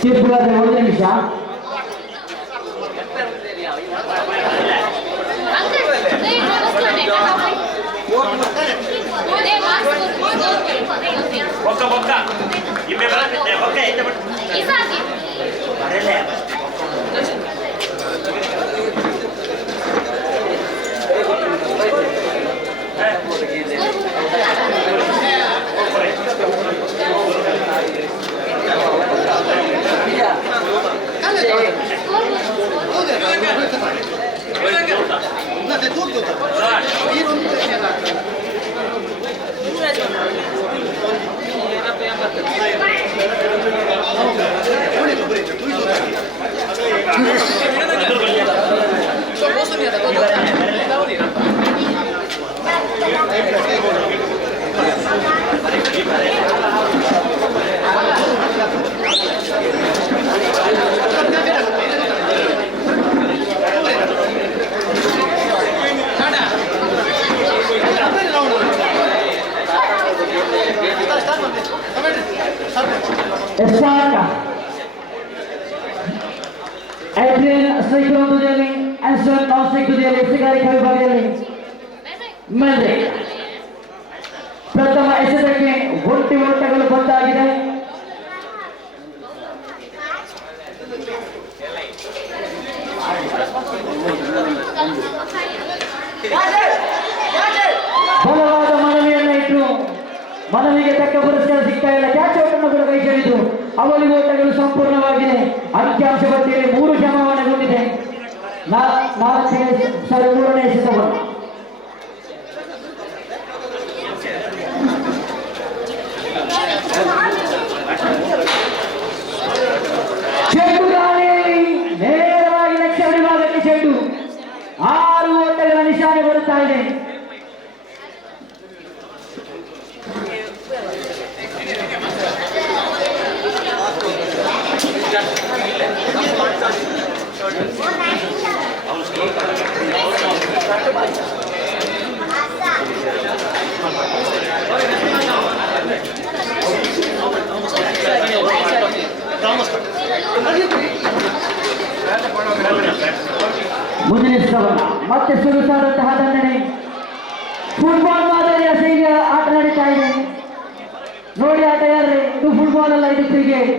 ತ್ರಿಪುರಾದ ಒಂದು ನಿಮಿಷ. Adrian Srigram Dudeli, Anson Nausik Dudeli, Sigari Khabibag Dudeli, Melde. ಪ್ರಥಮ ಎಸೆತಕ್ಕೆ ಒಟ್ಟಿ ಓಟಗಳು ಬಂದಾಗಿದೆ. ಬಲವಾದ ಮನವಿಯನ್ನು ಇಟ್ಟು ಮನವಿಗೆ ತಕ್ಕ ಪುರಸ್ಕಾರ ಸಿಗ್ತಾ ಇಲ್ಲ. ಕ್ಯಾಚ್ ಔಟನ್ನು ಕೂಡ ಕೈ ಸೇರಿದ್ದು ಅವಳಿ ಓಟಗಳು ಸಂಪೂರ್ಣವಾಗಿದೆ. ಅಂಕಿಅಂಶ ಪಟ್ಟಿಯಲ್ಲಿ 3 ಜಮಾವಣೆಗೊಂಡಿದೆ. 3ನೇ ಎಸೆತವನ್ನು ಚೆಂಡು ಗಾಳಿಯಲ್ಲಿ ನೇರವಾಗಿ ಲಕ್ಷ್ಯ ವಿಭಾಗಕ್ಕೆ ಚೆಂಡು 6 ಓಟಗಳ ನಿಶಾನೆ ಬರುತ್ತಾ ಇದೆ. ಮುಂದಿನ ಶ್ರವಣ ಮತ್ತೆ ಸೊಗಸಾದಂತಹ ದಂಡನೆ. ಫುಟ್ಬಾಲ್ ಮಾದರಿಯ ಶೈಲಿಯ ಆಟ ನಡೀತಾ ಇದೆ. ನೋಡಿ ಆಟಗಾರರೇ, ಇದು ಫುಟ್ಬಾಲ್ ಅಲ್ಲ, ಇದು ಕ್ರಿಕೆಟ್.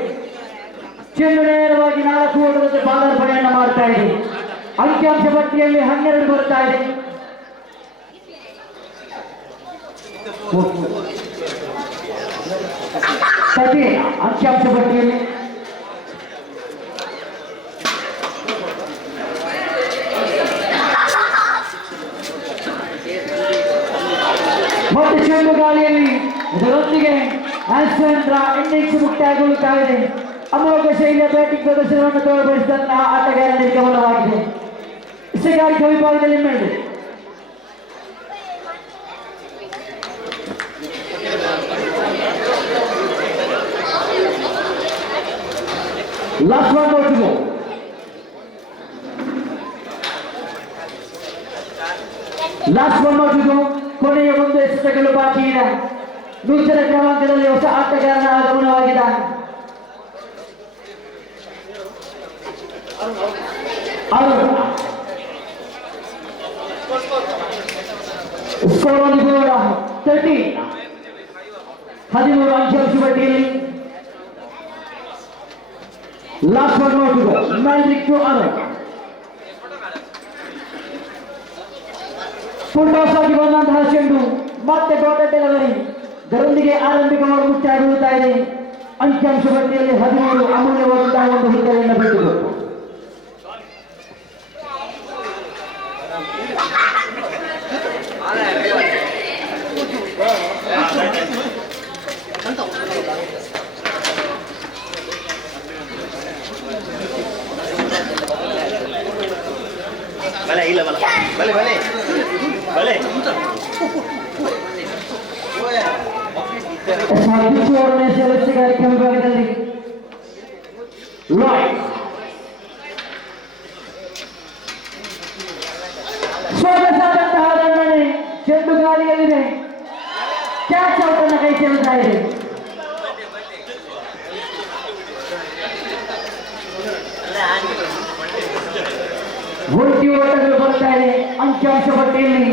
ಚೆಂಡು ನೇರವಾಗಿ 4 ಓಟದ ಪಾದಾರ್ಪಣೆಯನ್ನು ಮಾಡ್ತಾ ಇದೆ. ಅಂಕಿಅಂಶ ಪಟ್ಟಿಯಲ್ಲಿ 12 ಬರ್ತಾ ಇದೆ. ಅಂಕಿಅಂಶ ಪಟ್ಟಿಯಲ್ಲಿ ಮತ್ತು ಚೆಂಡು ಗಾಳಿಯಲ್ಲಿ ಇದರೊಂದಿಗೆ ಆಸ್ಟ್ರೇಲಿಯಾ ಇನ್ನಿಂಗ್ಸ್ ಮುಕ್ತಾಯಗೊಳ್ಳುತ್ತಾ ಇದೆ. ಅಮೋಘ ಶೈಲಿಯ ಬ್ಯಾಟಿಂಗ್ ಪ್ರದರ್ಶನವನ್ನು ತೋರ್ಪಡಿಸಿದಂತಹ ಆಟಗಾರರ ಗಮನವಾಗಿದೆ. ಕೈಗಾರಿಕಾ ವಿಭಾಗದಲ್ಲಿ ಮೇಲೆ last one out go. Last one out go. ಕೊನೆಯ 1 ಎಸೆತಗಳು ಬಾಕಿ ಇದೆ. ನೂತನ ಕ್ರಮಾಂಕದಲ್ಲಿ ಹೊಸ ಆಟಗಾರನ ಆಗಮನವಾಗಿದೆ. Score on the board 13. 13 ಅಂಕಿಅಂಶ ಪಟ್ಟಿಯಲ್ಲಿ last one out go. Magic to Arun. Full toss ಆಗಿ ಬಂದಂತಹ ಚೆಂಡು ಮತ್ತೆ ಡಾಟೆಡ್ ಡೆಲಿವರಿ. ಇದರೊಂದಿಗೆ ಆರಂಭಿಕ ಮಾಡಿ ಮುಕ್ತಾಯಗೊಳ್ಳುತ್ತಾ ಇದೆ. ಅಂಕಿಅಂಶ ಪಟ್ಟಿಯಲ್ಲಿ 13 ಅಮೂಲ್ಯವಾದಂತಹ ಒಂದು ಹುದ್ದೆಯನ್ನು ಬಿಟ್ಟಿದೆ. Vale, ahí la bala. Vale, vale. Vale. ಕೈಗಾರಿಕಾ ವಿಭಾಗದಲ್ಲಿ ಸೊಗಸಾದಂತಹ ದಂಡನೆ. ಚೆಂಡು ಗಾಳಿಯಲ್ಲಿದೆ. ಕ್ಯಾಚ್ ಔಟ್ ಅನ್ನು ಕೈ ಸೇರುತ್ತಾ ಇದೆ. ಒಂಟಿ ಓಟಗಳು ಬರ್ತಾ ಇದೆ ಅಂಕಿಅಂಶ ಪಟ್ಟಿಯಲ್ಲಿ.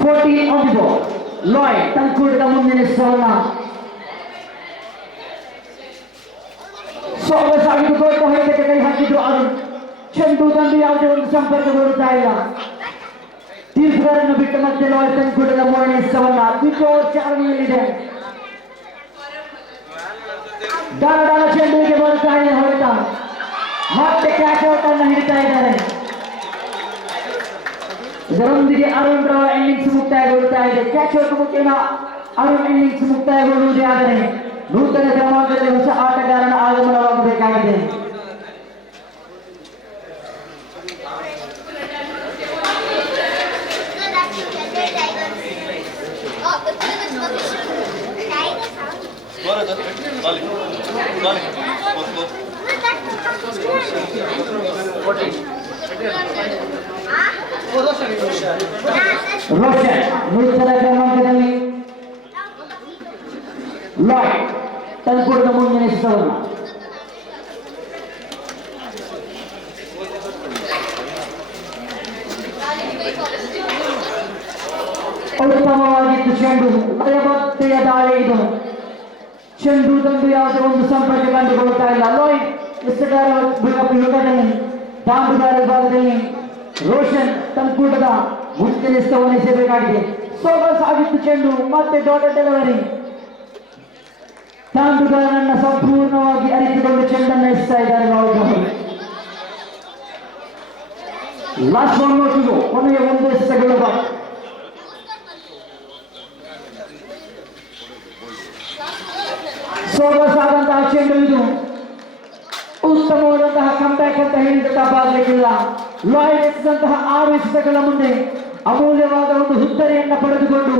14 on the ball. ಲಾಯ್ ತಂಕೂಟದ ಮುಂದಿನ ಸ್ಥಾನ. ಸೊಗಸಾಗಿದ್ದು ದೊಡ್ಡ ಹೊಡೆತಕ್ಕೆ ಕೈ ಹಾಕಿದ್ರು ಅರುಣ್. ಚೆಂಡು ತಂದು ಯಾವುದೇ ಒಂದು ಸಂಪರ್ಕ ಬರುತ್ತಾ ಇಲ್ಲ. ತೀರ್ಪುಗಾರನ್ನು ಬಿಟ್ಟು ಮತ್ತೆ ಲಾಯ್ ತಂಕೂಟದ ಮೂರನೇ ಸ್ಥಾನ. ದ್ವಿತೀಯ ಚಾಲನೆಯಲ್ಲಿದೆ. ದಾನ ಚೆಂಡುವಿಗೆ ಬರುತ್ತಾ ಇದೆ ಹೊಡೆತ. ಮತ್ತೆ ಕ್ಯಾಚ್ ಔಟ್ ಅನ್ನು ಹಿಡಿತಾ ಇದ್ದಾರೆ. ಇದರೊಂದಿಗೆ ಅರುಣ್ ರಾವ್ ಇನ್ನಿಂಗ್ಸ್ ಮುಕ್ತಾಯಗೊಳ್ಳುತ್ತಾ ಇದೆ. ಕ್ಯಾಚ್ ಔಟ್ ಮುಖ್ಯನ ಅರುಣ್ ಇನ್ನಿಂಗ್ಸ್ ಮುಕ್ತಾಯಗೊಳ್ಳುವುದೇ ಆದರೆ ನೂತನ ಕ್ರಮಾಂಕದಲ್ಲಿ ಹೊಸ ಆಟಗಾರನ ಆಗಮನವಾಗಬೇಕಾಗಿದೆ. ರೋಷನ್ ನೂತನ ಕ್ರಮಾಂಕದಲ್ಲಿ ಲಾಯ್ ತಂಕೂಟದ ಮುಂದಿನ ಸ್ಥಾನ. ಉತ್ತಮವಾಗಿತ್ತು ಚೆಂಡು. ಲಯಬದ್ಧೆಯ ದಾಳಿ ಇದು. ಚೆಂಡು ತಂದು ಯಾವುದೇ ಒಂದು ಸಂಪರ್ಕ ಕಂಡುಕೊಳ್ತಾ ಇಲ್ಲ. ಲಾಯ್ ಎಸೆಗಾರ ವಿಭಾಗದಲ್ಲಿ ದಾಂಡುಗಾರ ಭಾಗದಲ್ಲಿ ರೋಷನ್ ತಂಕೂಟದ ಮುಂದಿನ ಸ್ಥಾನ ಎಸೆಯಬೇಕಾಗಿದೆ. ಸೊಗಸಾಗಿತ್ತು ಚೆಂಡು. ಮತ್ತೆ ಡಾಟ್ ಡೆಲಿವರಿ. ದಾಂಡುಗಾರನನ್ನ ಸಂಪೂರ್ಣವಾಗಿ ಅರಿತುಕೊಂಡು ಚೆಂಡನ್ನು ಎಸೆತಾ ಇದ್ದಾರೆ ಲಾಯ್. ಲಾಸ್ಟ್ ಬಾಲ್ ನೋಟಿಗೂ ಕೊನೆಯ ಒಂದು ಎಸೆತಗೊಳ್ಳಬಹುದು. ಸೊಗಸಾದಂತಹ ಚೆಂಡು ಇದು. ಉತ್ತಮವಾದಂತಹ ಕಂಬ್ಯಾಕ್ ಅಂತ ಹೇಳಿದ ತಪ್ಪಾಗಲಿಕ್ಕಿಲ್ಲ. ಲಾಯ್ ಎಸೆದಂತಹ 6 ಎಸೆತಗಳ ಮುಂದೆ ಅಮೂಲ್ಯವಾದ ಒಂದು ಹುದ್ದರಿಯನ್ನು ಪಡೆದುಕೊಂಡು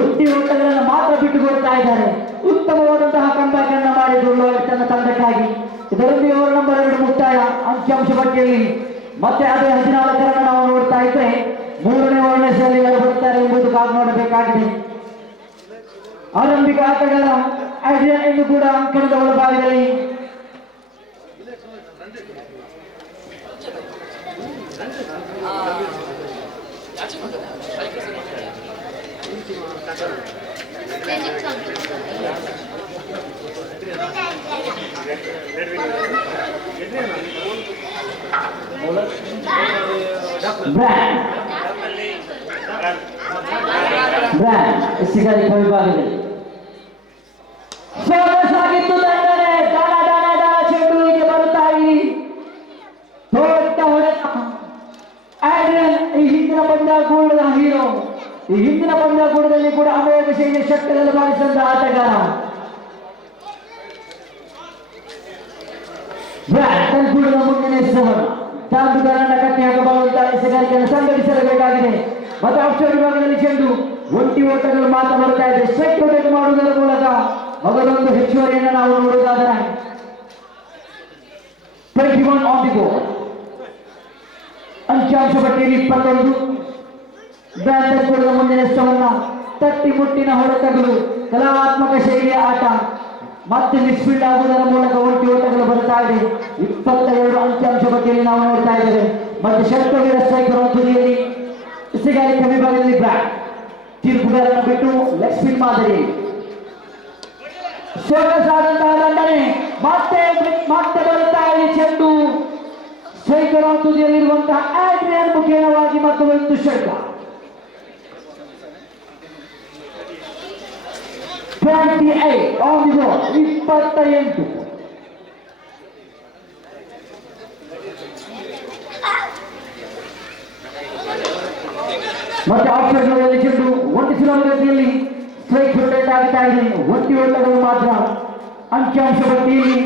ಒಂಟಿ ಓಟಗಳನ್ನು ಮಾತ್ರ ಬಿಟ್ಟುಕೊಡ್ತಾ ಇದ್ದಾರೆ. ಉತ್ತಮವಾದಂತಹ ಕಂಬ್ಯಾಕ್ ಅನ್ನು ಮಾಡಿದ್ರು ಲಾಯ್ ತನ್ನ ತಂಡಕ್ಕಾಗಿ. ಇದರಲ್ಲಿ ಓವರ್ ನಂಬರ್ 2 ಮುಕ್ತಾಯ ಅಂಕಿಅಂಶ ಪಟ್ಟಿಯಲ್ಲಿ. ಮತ್ತೆ ಅದೇ 14ರನ್ನು ನಾವು ನೋಡ್ತಾ ಇದ್ರೆ 3ನೇ ಓವರ್ನಲ್ಲಿ ಯಾರು ಬರ್ತಾರೆ ಎಂಬುದು ಕಾದು ನೋಡಬೇಕಾಗಿದೆ. ಆರಂಭಿಕ ಆಟಗಾರ ಆಡ್ರಿಯನ್ ಎಂದು ಕೂಡ ಅಂಕಣದ ಒಳಭಾಗದಲ್ಲಿ ಸಿಗಾರಿಕ ವಿಭಾಗದಲ್ಲಿ ಸೊಗಸಾಗಿತ್ತು ತಂಡನೆ. ದಾನ ಚೆಂಡುವಿಗೆ ಬರುತ್ತಾ ಇಲ್ಲಿ ದೊಡ್ಡ ಹೊಡೆತ. ಆಡ್ರಿಯನ್ ಈ ಹಿಂದಿನ ಪಂದ್ಯಾಕೂಟದ ಹೀರೋ. ಈ ಹಿಂದಿನ ಪಂದ್ಯಾಕೂಟದಲ್ಲಿ ಕೂಡ ಅಮೋಘ ಶೈಲಿಯ ಶಕ್ತಿಯಲ್ಲಿ ಬಾರಿಸಿದ ಆಟಗಾರ. ತಂಕೂಟದ ಮುಂದಿನ ಸವರ್ಣ. ದಾಂಡುಗಾರನ ಕಟ್ಟಿ ಹಾಕಬಾರುವಂತಹ ಎಸೆಗಾರಿಕೆಯನ್ನು ಸಂಘಟಿಸಲೇಬೇಕಾಗಿದೆ. ಮತ್ತೆ ಆಫ್ಸೈಡ್ ವಿಭಾಗದಲ್ಲಿ ಚೆಂಡು. ಒಂಟಿ ಓಟಗಳು ಮಾತ್ರ ಬರ್ತಾ ಇದೆ. ಸ್ಟ್ರೈಕ್ ರೊಟೇಟ್ ಮಾಡುವುದರ ಮೂಲಕ ಮೊದಲೊಂದು ಹೆಚ್ಚುವರಿಯನ್ನು ನಾವು ನೋಡುವುದಾದರೆ 21 on the board. ಅಂಕಿಅಂಶ ಪಟ್ಟಿಯಲ್ಲಿ 21. ತಂಕೂಟದ ಮುಂದಿನ ಸ್ಥಾನ. ತಟ್ಟಿ ಮುಟ್ಟಿನ ಹೊಡೆತಗಳು, ಕಲಾತ್ಮಕ ಶೈಲಿಯ ಆಟ ಮತ್ತೆ ಮಿಸ್ಫೀಲ್ಡ್ ಆಗುವುದರ ಮೂಲಕ ಒಂಟಿ ಓಟಗಳು ಬರ್ತಾ ಇದೆ. 22 ಅಂಕಿಅಂಶ ಪಟ್ಟಿಯಲ್ಲಿ ನಾವು ನೋಡ್ತಾ ಇದ್ದೇವೆ. ಮತ್ತೆ ಶಕ್ತವೀರ ಸ್ಟ್ರೈಕರ್ ತುದಿಯಲ್ಲಿ ಎಸೆಗಾರಿಕೆ ವಿಭಾಗದಲ್ಲಿ ಬ್ಯಾಟ್. ತೀರ್ಪುಗಾರನ್ನು ಬಿಟ್ಟು ಲೆಗ್ ಸ್ಪಿನ್ ಮಾದರಿ. ಸೊಗಸಾದಂತಹ ದಂಡನೆ. ಮತ್ತೆ ಬರುತ್ತಾ ಇದೆ ಚೆಂಡು. ಸ್ಟ್ರೈಕರ್ ತುದಿಯಲ್ಲಿರುವಂತಹ ಆಡ್ರಿಯನ್ ಮುಖೇನವಾಗಿ ಮತ್ತೊಂದು ಷಟ್ಕ. 28 on the ball. 28. ಮತ್ತೆ ಆಫ್ಸೈಡ್ ಚೆಂಡು. ಒಂಟಿ ಸುಲಭತೆಯಲ್ಲಿ ಸ್ಟ್ರೈಕ್ ರೊಟೇಟ್ ಆಗ್ತಾ ಇದೆ. ಒಂಟಿ ಓಟಗಳು ಮಾತ್ರ ಅಂಕಿಅಂಶ ಪಟ್ಟಿಯಲ್ಲಿ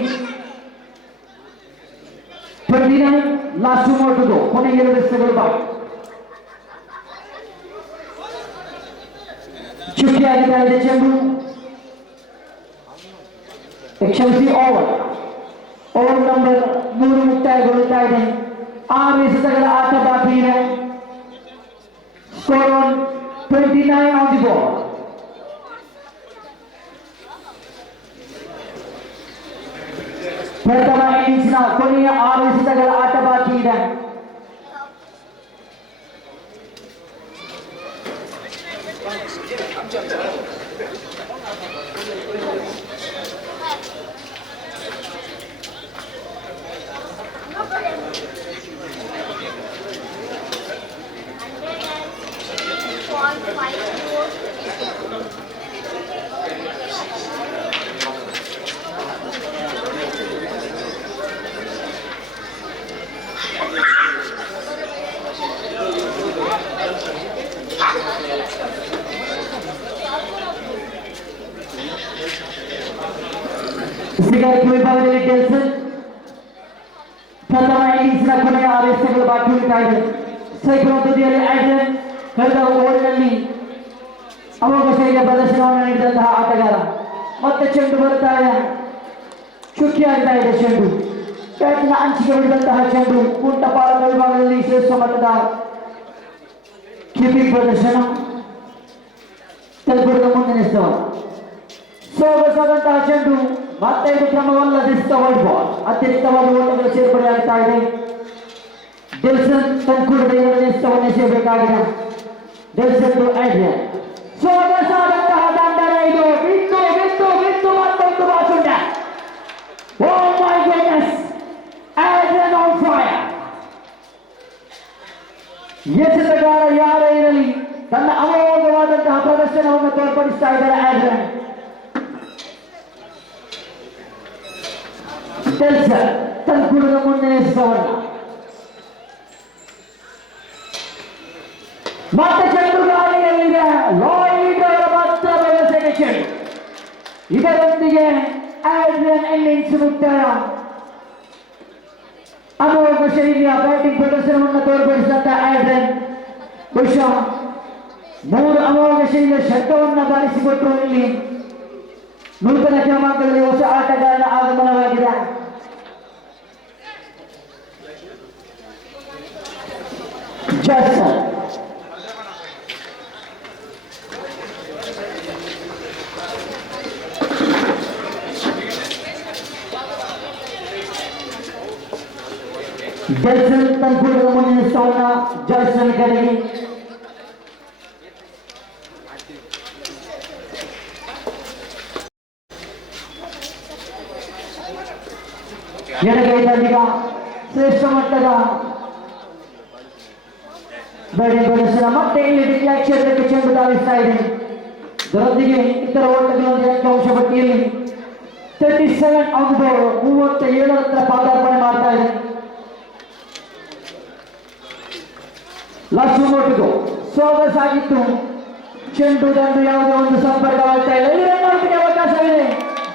29. ಲಾಸ್ಟ್ ಮೋಟುದು ಕೊನೆಗೆ 2 ಎಸೆತಗಳು ಬಾಕಿ. ಚುಕ್ಕಿ ಆಗ್ತಾ ಇದೆ ಚೆಂಡು. ಕ್ಷಮಿಸಿ, ಓವರ್ ನಂಬರ್ 3 ಮುಕ್ತಾಯಗೊಳ್ಳುತ್ತಾ ಇದೆ. 6 ಎಸೆತಗಳ ಆಟ ಬಾಕಿ ಇದೆ. ಸ್ಕೋರ್ 1 ವಿಭಾಗದಲ್ಲಿ ಡೆಲ್ಸನ್ ಪ್ರಥಮ ಇನ್ನಿಂಗ್ಸ್ನ ಕೊನೆಯ 6 ಎಸೆತಗಳು ಬಾಕಿ ಉಳಿತಾಯಿದೆ. ಸೈಕ್ಲೋನ್ ತುದಿಯಲ್ಲಿ ಆಡ್ರಿಯನ್ ಕಳೆದ ಓವರಿನಲ್ಲಿ ಅಮೋಘ ಶೈಲಿಯ ಪ್ರದರ್ಶನವನ್ನು ನೀಡಿದಂತಹ ಆಟಗಾರ. ಮತ್ತೆ ಚೆಂಡು ಬರ್ತಾ ಇದೆ, ಚುಕ್ಕಿ ಆಗ್ತಾ ಇದೆ ಚೆಂಡು. ಬ್ಯಾಟಿನ ಅಂಚಿಗೆ ಬಿಡಿದಂತಹ ಚೆಂಡು ಕುಂಟಪಾಲಕ ವಿಭಾಗದಲ್ಲಿ ಶ್ರೇಷ್ಠ ಮಟ್ಟದ ಕೀಪಿಂಗ್ ಪ್ರದರ್ಶನ. ತೆಲುಗುಡಿದ ಮುಂದಿನ ಸ್ಥಾನ ಸೊಗಸಾದಂತಹ ಚೆಂಡು. ಮತ್ತೆ ಇದು ಕ್ರಮವಲ್ಲದಿಸಿದ ವೈಡ್ ಬಾಲ್. ಅತಿರಿಕ್ತವಾದ ಓಟಗಳು ಸೇರ್ಪಡೆಯಾಗ್ತಾ ಇದೆ. ಡೆಲ್ಸನ್ ತನ್ಕೂಡದ 2ನೇ ಸ್ಥಾನವನ್ನು ಎಸೆಯಬೇಕಾಗಿದೆ. ಡೆಲ್ಸನ್ ಟು ಆಡ್ರಿಯನ್. ಸೊಗಸಾದಂತಹ ದಂಡನೆ ಇದು. ಬಿತ್ತು ಬಿತ್ತು ಬಿತ್ತು ಮತ್ತೊಂದು ಬಾಸುಂಡ. ಓ ಮೈ ಗಾಡ್ನೆಸ್, ಆಡ್ರಿಯನ್ ಆನ್ ಫೈರ್. ಎಸೆತಗಾರ ಯಾರೇ ಇರಲಿ ತನ್ನ ಅಮೋಘವಾದಂತಹ ಪ್ರದರ್ಶನವನ್ನು ತೋರ್ಪಡಿಸ್ತಾ ಇದ್ದಾರೆ ಆಡ್ರಿಯನ್. ಡೆಲ್ಸನ್ ತನ್ಕೂಡದ ಮುಂದಿನ ಸ್ಥಾನ. ಮತ್ತೆ ಚೆಂಡು ಗಾಳಿಯಲ್ಲಿದೆ. ಲಾಯ್ಡ್ ಅವರ ಮಾತ್ರ ವ್ಯವಸ್ಥೆಗೆ ಚೆಂಡು. ಇದರೊಂದಿಗೆ ಆಡ್ರಿಯನ್ ಇನ್ನಿಂಗ್ಸ್ ಮುಕ್ತಾಯ. ಅಮೋಘ ಶೈಲಿಯ ಬ್ಯಾಟಿಂಗ್ ಪ್ರದರ್ಶನವನ್ನು ತೋರ್ಪಡಿಸಿದಂತ ಆಡ್ರಿಯನ್ ಬಹುಶಃ 3 ಅಮೋಘ ಶೈಲಿಯ ಶತಕವನ್ನು ಬಾರಿಸಿಕೊಟ್ಟರು. ಇಲ್ಲಿ ನೂತನ ಕ್ರಮಾಂಕದಲ್ಲಿ ಹೊಸ ಆಟಗಾರನ ಆಗಮನವಾಗಿದೆ. ಜಾನ್ಸನ್ ಡೆಲ್ಸನ್ ತನ್ಕೂಡದ ಮುಂದಿನ ಸ್ಥಾನ ಜಾನ್ಸನ್ ಕಡೆಗೆ. ಎಡಗೈದಲ್ಲಿಗ ಶ್ರೇಷ್ಠ ಮಟ್ಟದ ಬ್ಯಾಟಿಂಗ್ ಪ್ರದರ್ಶನ. ಮತ್ತೆ ಇಲ್ಲಿ ಡಿಕ್ಲಾರ್ ಕ್ಷೇತ್ರಕ್ಕೆ ಚೆಂಡು ಧಾವಿಸ್ತಾ ಇದೆ. ಇದರೊಂದಿಗೆ ಇತರ ಓಟಗಳೊಂದಿಗೆ ಅಂಕಿಅಂಶ ಪಟ್ಟಿಯಲ್ಲಿ 37 ಆನ್ ಬೋರ್ಡ್ 37 ಹತ್ರ ಪಾದಾರ್ಪಣೆ ಮಾಡ್ತಾ ಇದೆ. ಲಾಸ್ಟ್ ಓಟಿಗೂ ಸೊಗಸಾಗಿತ್ತು ಚೆಂಡು. ದಂಡು ಯಾವುದೇ ಒಂದು ಸಂಪರ್ಕವಾಗ್ತಾ ಇಲ್ಲ. ಇಲ್ಲಿ ರನ್ಔಟ್ಗೆ ಅವಕಾಶವಿದೆ.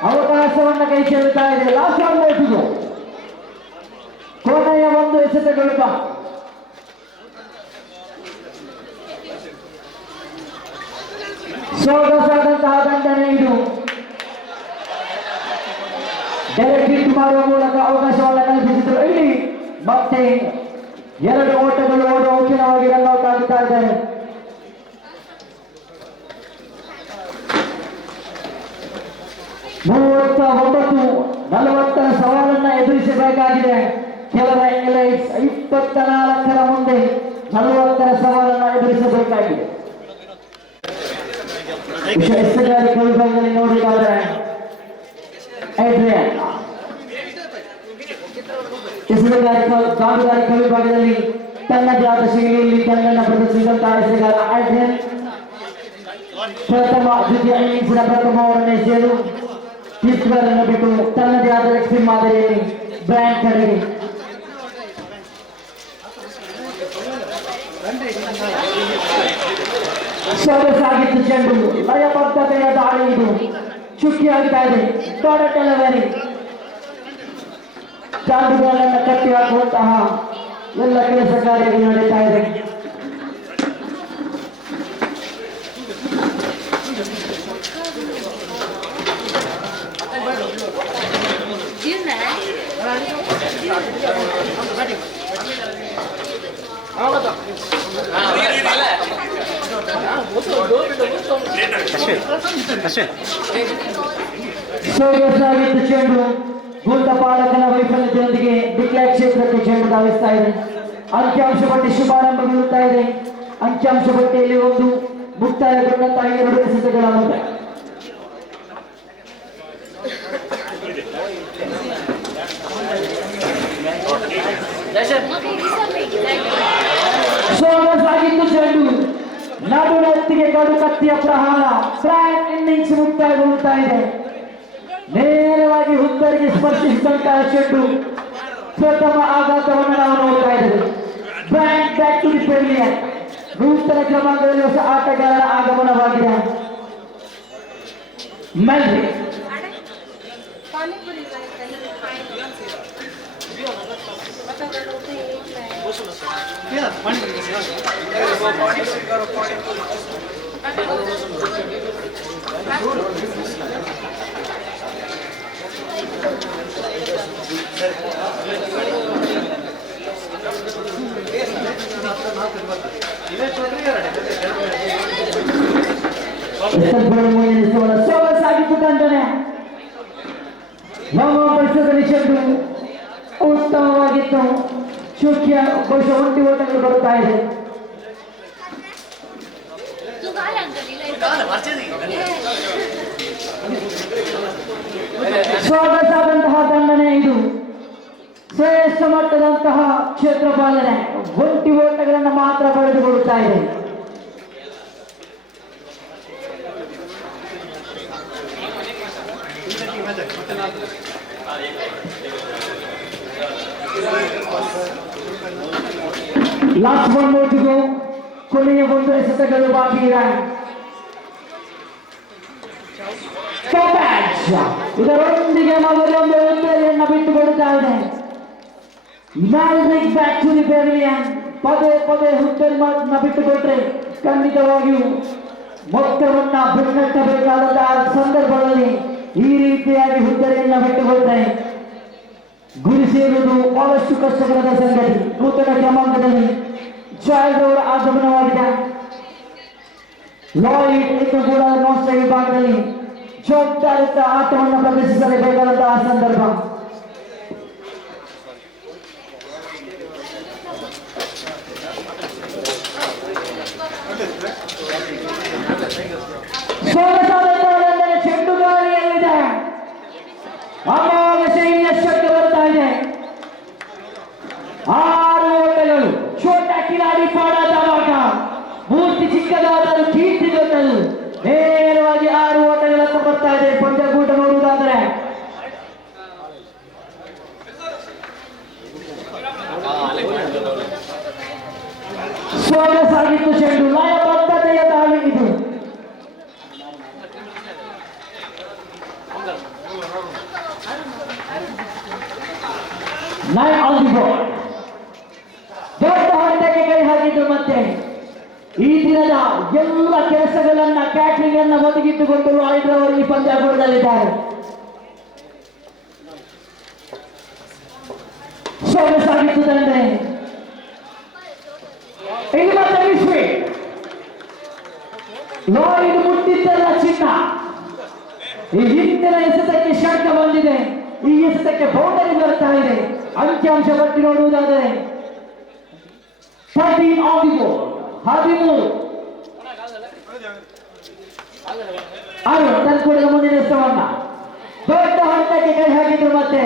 ಅವಕಾಶವನ್ನು ಕೈ ಚೆಲ್ಲುತ್ತಾ ಇದೆ. ಲಾಸ್ಟ್ ಓಟಿಗೂ ಕೊನೆಯ ಒಂದು ಎಸೆತಗಳು. ಸೊಗಸಾದಂತಹ ದಂಡನೆ ಇದು. ಡೈರೆಕ್ಟ್ ಹಿಟ್ ಮಾಡುವ ಮೂಲಕ ಅವಕಾಶವನ್ನು ಕಲ್ಪಿಸಿದ್ರು. ಇಲ್ಲಿ ಮತ್ತೆ 2 ಓಟಗಳು ಓಡುವ ಅಂತಿಮವಾಗಿ ರನ್ಔಟ್ ಆಗುತ್ತಾ ಇದ್ದಾರೆ. ಮೂವತ್ತ 40ರ ಸವಾಲನ್ನ ಎದುರಿಸಬೇಕಾಗಿದೆ. ಕೆಲವರ ಎಲೈಟ್ಸ್ 24ರ ಮುಂದೆ 40ರ ಸವಾಲನ್ನ ಎದುರಿಸಬೇಕಾಗಿದೆ. ಎಸೆಗಾರಿಕೆ ವಿಭಾಗದಲ್ಲಿ ನೋಡಿದಾದರೆ ಆಡ್ರಿಯನ್ ಗಾಂಧುಗಾರಿಕೆ ವಿಭಾಗದಲ್ಲಿ ತನ್ನದೇ ಆದ ಶೈಲಿಯಲ್ಲಿ ತನ್ನನ್ನು ಪ್ರದರ್ಶಿಸಿದಂತಹ ಎಸೆಗಾರ ಆಡ್ರಿಯನ್ ದ್ವಿತೀಯ ಇನ್ನಿಂಗ್ಸ್ನ ಪ್ರಥಮ ಓವರನ್ನು ಎಸೆಯಲು ಕಿಸ್ಗಳನ್ನು ಬಿಟ್ಟು ತನ್ನದೇ ಆದ ಲೆಗ್ ಮಾದರಿಯಲ್ಲಿ ಬ್ರ್ಯಾಂಡ್ ಕಡೆಗೆ ಸೊಗಸಾಗಿತ್ತು ಚೆಂಡು. ಲಯಬದ್ಧತೆಯ ದಾಳಿ ಇದು. ಚುಕ್ಕಿ ಆಗ್ತಾ ಇದೆ. Dot delivery. ಜಾದುಗಳನ್ನು ಕಟ್ಟಿ ಹಾಕುವಂತಹ ಎಲ್ಲ ಕೆಲಸ ಕಾರ್ಯಗಳು ನಡೀತಾ ಇದೆ. ಸೊಗಸಾಗಿತ್ತು ಚೆಂಡು. ಗುಂಟಪಾಲಕನ ವೈಫಲ್ಯತೆಯೊಂದಿಗೆ ಡಿಕ್ಲಾರ್ ಕ್ಷೇತ್ರಕ್ಕೆ ಚೆಂಡು ಧಾವಿಸ್ತಾ ಇದೆ. ಅಂಕಿಅಂಶ ಪಟ್ಟಿ ಶುಭಾರಂಭಗೊಳ್ಳುತ್ತಾ ಇದೆ. ಅಂಕಿಅಂಶ ಪಟ್ಟಿಯಲ್ಲಿ ಒಂದು ಮುಕ್ತಾಯಗೊಂಡಂತಹ 2 ಎಸೆತಗಳ ಮೊತ್ತ. ಸೊಗಸಾಗಿತ್ತು ಚೆಂಡು. ನಡುನತ್ತಿಗೆ ಗಡು ಕತ್ತಿಯ ಪ್ರಹಾರ. ಫ್ರಾಂಕ್ ಇನ್ನಿಂಗ್ಸ್ ಮುಕ್ತಾಯಗೊಳ್ಳುತ್ತಾ ಇದೆ. ನೇರವಾಗಿ ಹುತ್ತರಿಗೆ ಸ್ಪರ್ಶಿಸಿದಂತಹ ಚೆಂಡು ಪ್ರಥಮ ಆಘಾತವನ್ನು ನಾವು ನೋಡ್ತಾ ಇದ್ದೇವೆ. ಬ್ಯಾಂಕ್ ಬ್ಯಾಕ್ ಟು ದಿ ಪೆವಿಲಿಯನ್. ನೂತನ ಕ್ರಮಾಂಕದಲ್ಲಿ ಹೊಸ ಆಟಗಾರರ ಆಗಮನವಾಗಿದೆ. ಮೆಲ್ರಿ ಸೊಗಸಾಗಿತ್ತು ಕಂಡನೆ. ವರ್ಷದಲ್ಲಿ ಚೆಂಡು ಉತ್ತಮವಾಗಿತ್ತು. ಶುಕ್ಯ ಬಹುಶಃ ಒಂಟಿ ಓಟಗಳು ಬರುತ್ತಾ ಇದೆ. ಸೊಗಸಾದಂತಹ ದಂಡನೆ ಇದು. ಶ್ರೇಷ್ಠ ಮಟ್ಟದಂತಹ ಕ್ಷೇತ್ರ ಪಾಲನೆ. ಒಂಟಿ ಓಟಗಳನ್ನು ಮಾತ್ರ ಪಡೆದುಕೊಳ್ಳುತ್ತಾ ಇದೆ. Last one more to go. ಕೊನೆಯ ಒಂದು ಎಸೆತಗಳು ಬಾಕಿ ಇದೆ. ಇದರೊಂದಿಗೆ ಮೊದಲೊಂದು ಉತ್ತೇಜೆಯನ್ನು ಬಿಟ್ಟುಕೊಡುತ್ತಾ ಇದೆ. ಮ್ಯಾಲ್ರಿಕ್ ಬ್ಯಾಕ್ ಟು ದಿ ಪೆವಿಲಿಯನ್. ಪದೇ ಪದೇ ಹುದ್ದೆಯನ್ನು ಬಿಟ್ಟುಕೊಟ್ರೆ ಖಂಡಿತವಾಗಿಯೂ ಮೊತ್ತವನ್ನ ಬೆನ್ನಟ್ಟಬೇಕಾದಂತಹ ಸಂದರ್ಭದಲ್ಲಿ ಈ ರೀತಿಯಾಗಿ ಹುದ್ದೆಯನ್ನು ಬಿಟ್ಟುಕೊಟ್ರೆ ಗುರಿ ಸೇರುವುದು ಬಹಳಷ್ಟು ಕಷ್ಟಕರದ ಸಂಗತಿ. ನೂತನ ಕ್ರಮಾಂಕದಲ್ಲಿ ಜಾಯ್ಡ್ ಅವರ ಆಗಮನವಾಗಿದೆ. ಲಾಯ್ಡ್ ಇನ್ನು ಕೂಡ ನೋಸ್ಟ ವಿಭಾಗದಲ್ಲಿ ಜವಾಬ್ದಾರಿತ ಆಟವನ್ನು ಪ್ರದರ್ಶಿಸಲೇಬೇಕಾದಂತಹ ಸಂದರ್ಭ. ಸೊಗಸಾದಂತಹ ಚೆಂಡು ಗಾಳಿಯಲ್ಲಿದೆ. ಅಮೋಘ ಶೈಲಿಯ ಶಬ್ದ ಬರ್ತಾ ಇದೆ. 6 ಓಟಗಳು. ಛೋಟ ಕಿಲಾಡಿ ಪಾಡಾದ ಆಟ. ಮೂರ್ತಿ ಚಿಕ್ಕದಾದರೂ ಕೀರ್ತಿ ದೊಡ್ಡದು. ನೇರವಾಗಿ 6 ಓಟಗಳನ್ನು ಬರ್ತಾ ಇದೆ. ಪಂದ್ಯಕೂಟ ನೋಡುವುದಾದರೆ ಸೊಗಸಾಗಿತ್ತು ಚೆಂಡು. ಲಯಬದ್ಧತೆಯ ದಾಳಿ ಇದು. Nine on the board. ದೊಡ್ಡ ಹೊಡೆತಕ್ಕೆ ಕೈ ಹಾಕಿದ್ದು. ಮತ್ತೆ ಈ ದಿನದ ಎಲ್ಲ ಕೆಲಸಗಳನ್ನ ಕ್ಯಾಟ್ರಿಂಗ್ ಅನ್ನ ಒದಗಿಟ್ಟುಕೊಂಡು ಆಯ್ದವರು ಈ ಪಂದ್ಯಾಕೂಟದಲ್ಲಿದ್ದಾರೆ. ಸೊಗಸಾಗಿತ್ತು ತಂದೆ. ಇದು ಮತ್ತೆ ವಿಶ್ವೇ ಲಾಯ್ಡ್ ಮುಟ್ಟಿದ್ದೆಲ್ಲ ಚಿನ್ನ. ಈ ಹಿಂದಿನ ಎಸೆತಕ್ಕೆ ಶಂಕ ಬಂದಿದೆ. ಈ ಎಸೆತಕ್ಕೆ ಬೌಂಡರಿ ಬರ್ತಾ ಇದೆ. ಅಂಕಿಅಂಶ ಪಟ್ಟಿ ನೋಡುವುದಾದರೆ 13 ಆನ್ ದಿ ಬೋರ್ಡ್. 13. ಅರುಣ್ ತನ್ಕೂಡಿದ ಮುಂದಿನ ಎಸೆತವನ್ನ ದೊಡ್ಡ ಹೊಡೆತಕ್ಕೆ ಕೈ ಹಾಕಿದ್ರು. ಮತ್ತೆ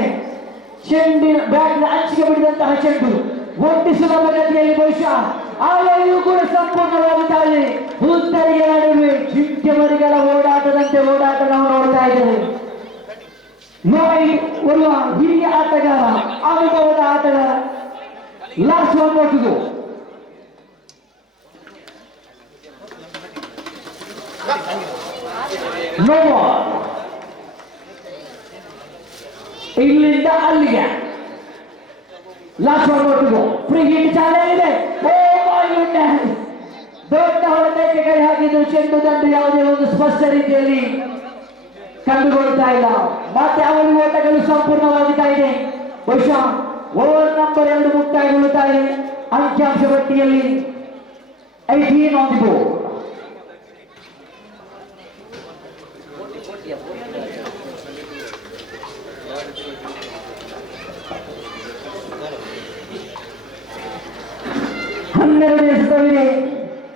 ಚೆಂಡಿನ ಬ್ಯಾಟ್ನ ಅಂಚಿಗೆ ಬಿಡಿದಂತಹ ಚೆಂಡು ಒಂದು ಸುಲಭ ಗತಿಯಲ್ಲಿ ಬಹುಶಃ ಆಲೆಯೂ ಕೂಡ ಸಂಪೂರ್ಣವಾಗುತ್ತಾರೆ. ಉತ್ತರಿಗೆ ನಡುವೆ ಜಿಂಕೆ ಮರಿಗಳ ಓಡಾಟದಂತೆ ಓಡಾಟ ನಾವು ನೋಡ್ತಾ ಇದ್ದೇವೆ. ಲಾಯ್ಡ್ ಓರ್ವ ಹಿರಿಯ ಆಟಗಾರ, ಅನುಭವದ ಆಟಗಾರ. Last one more to go. No ball. ಇಲ್ಲಿಂದ ಅಲ್ಲಿಗೆ last one more to go. Free hit challenge. Oh my goodness. ದೊಡ್ಡ ಹೊಡೆತಕ್ಕೆ ಕೈ ಹಾಕಿದ್ದು. ಚೆಂಡು ದಂಡು ಯಾವುದೇ ಒಂದು ಸ್ಪಷ್ಟ ರೀತಿಯಲ್ಲಿ ಕಂಡುಕೊಳ್ತಾ ಇಲ್ಲ. ಮತ್ತೆ ಅವರ ಓಟಗಳು ಸಂಪೂರ್ಣವಾಗುತ್ತಾ ಇದೆ. ಬಹುಶಃ ಓವರ್ ನಂಬರ್ 2 ಮುಕ್ತಾಯಗೊಳ್ಳುತ್ತಾ ಇದೆ. ಅಂಕಿಅಂಶ ಪಟ್ಟಿಯಲ್ಲಿ 18 ಆನ್ ದಿ ಬೋರ್ಡ್. ಎಸೆತವಿದೆ.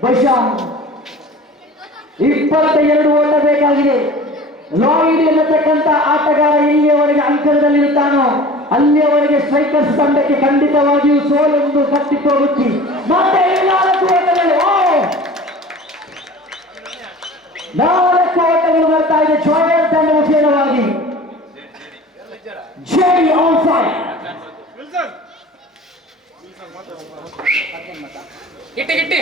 ಬಹುಶಃ 22 ಓಟ ಬೇಕಾಗಿದೆ. ಲಾಯ್ಡ್ ಎನ್ನತಕ್ಕಂಥ ಆಟಗಾರ ಎಲ್ಲಿಯವರೆಗೆ ಅಂಕಣದಲ್ಲಿರುತ್ತಾನೋ ಅಲ್ಲಿಯವರೆಗೆ ಸ್ಟ್ರೈಕರ್ಸ್ ತಂಡಕ್ಕೆ ಖಂಡಿತವಾಗಿಯೂ ಸೋಲೊಂದು ಕಟ್ಟಿಟ್ಟು ಹೋಗುತ್ತೆ. ಮತ್ತೆ 4 ಓಟಗಳು. ಗಿಟ್ಟಿ ಗಿಟ್ಟಿ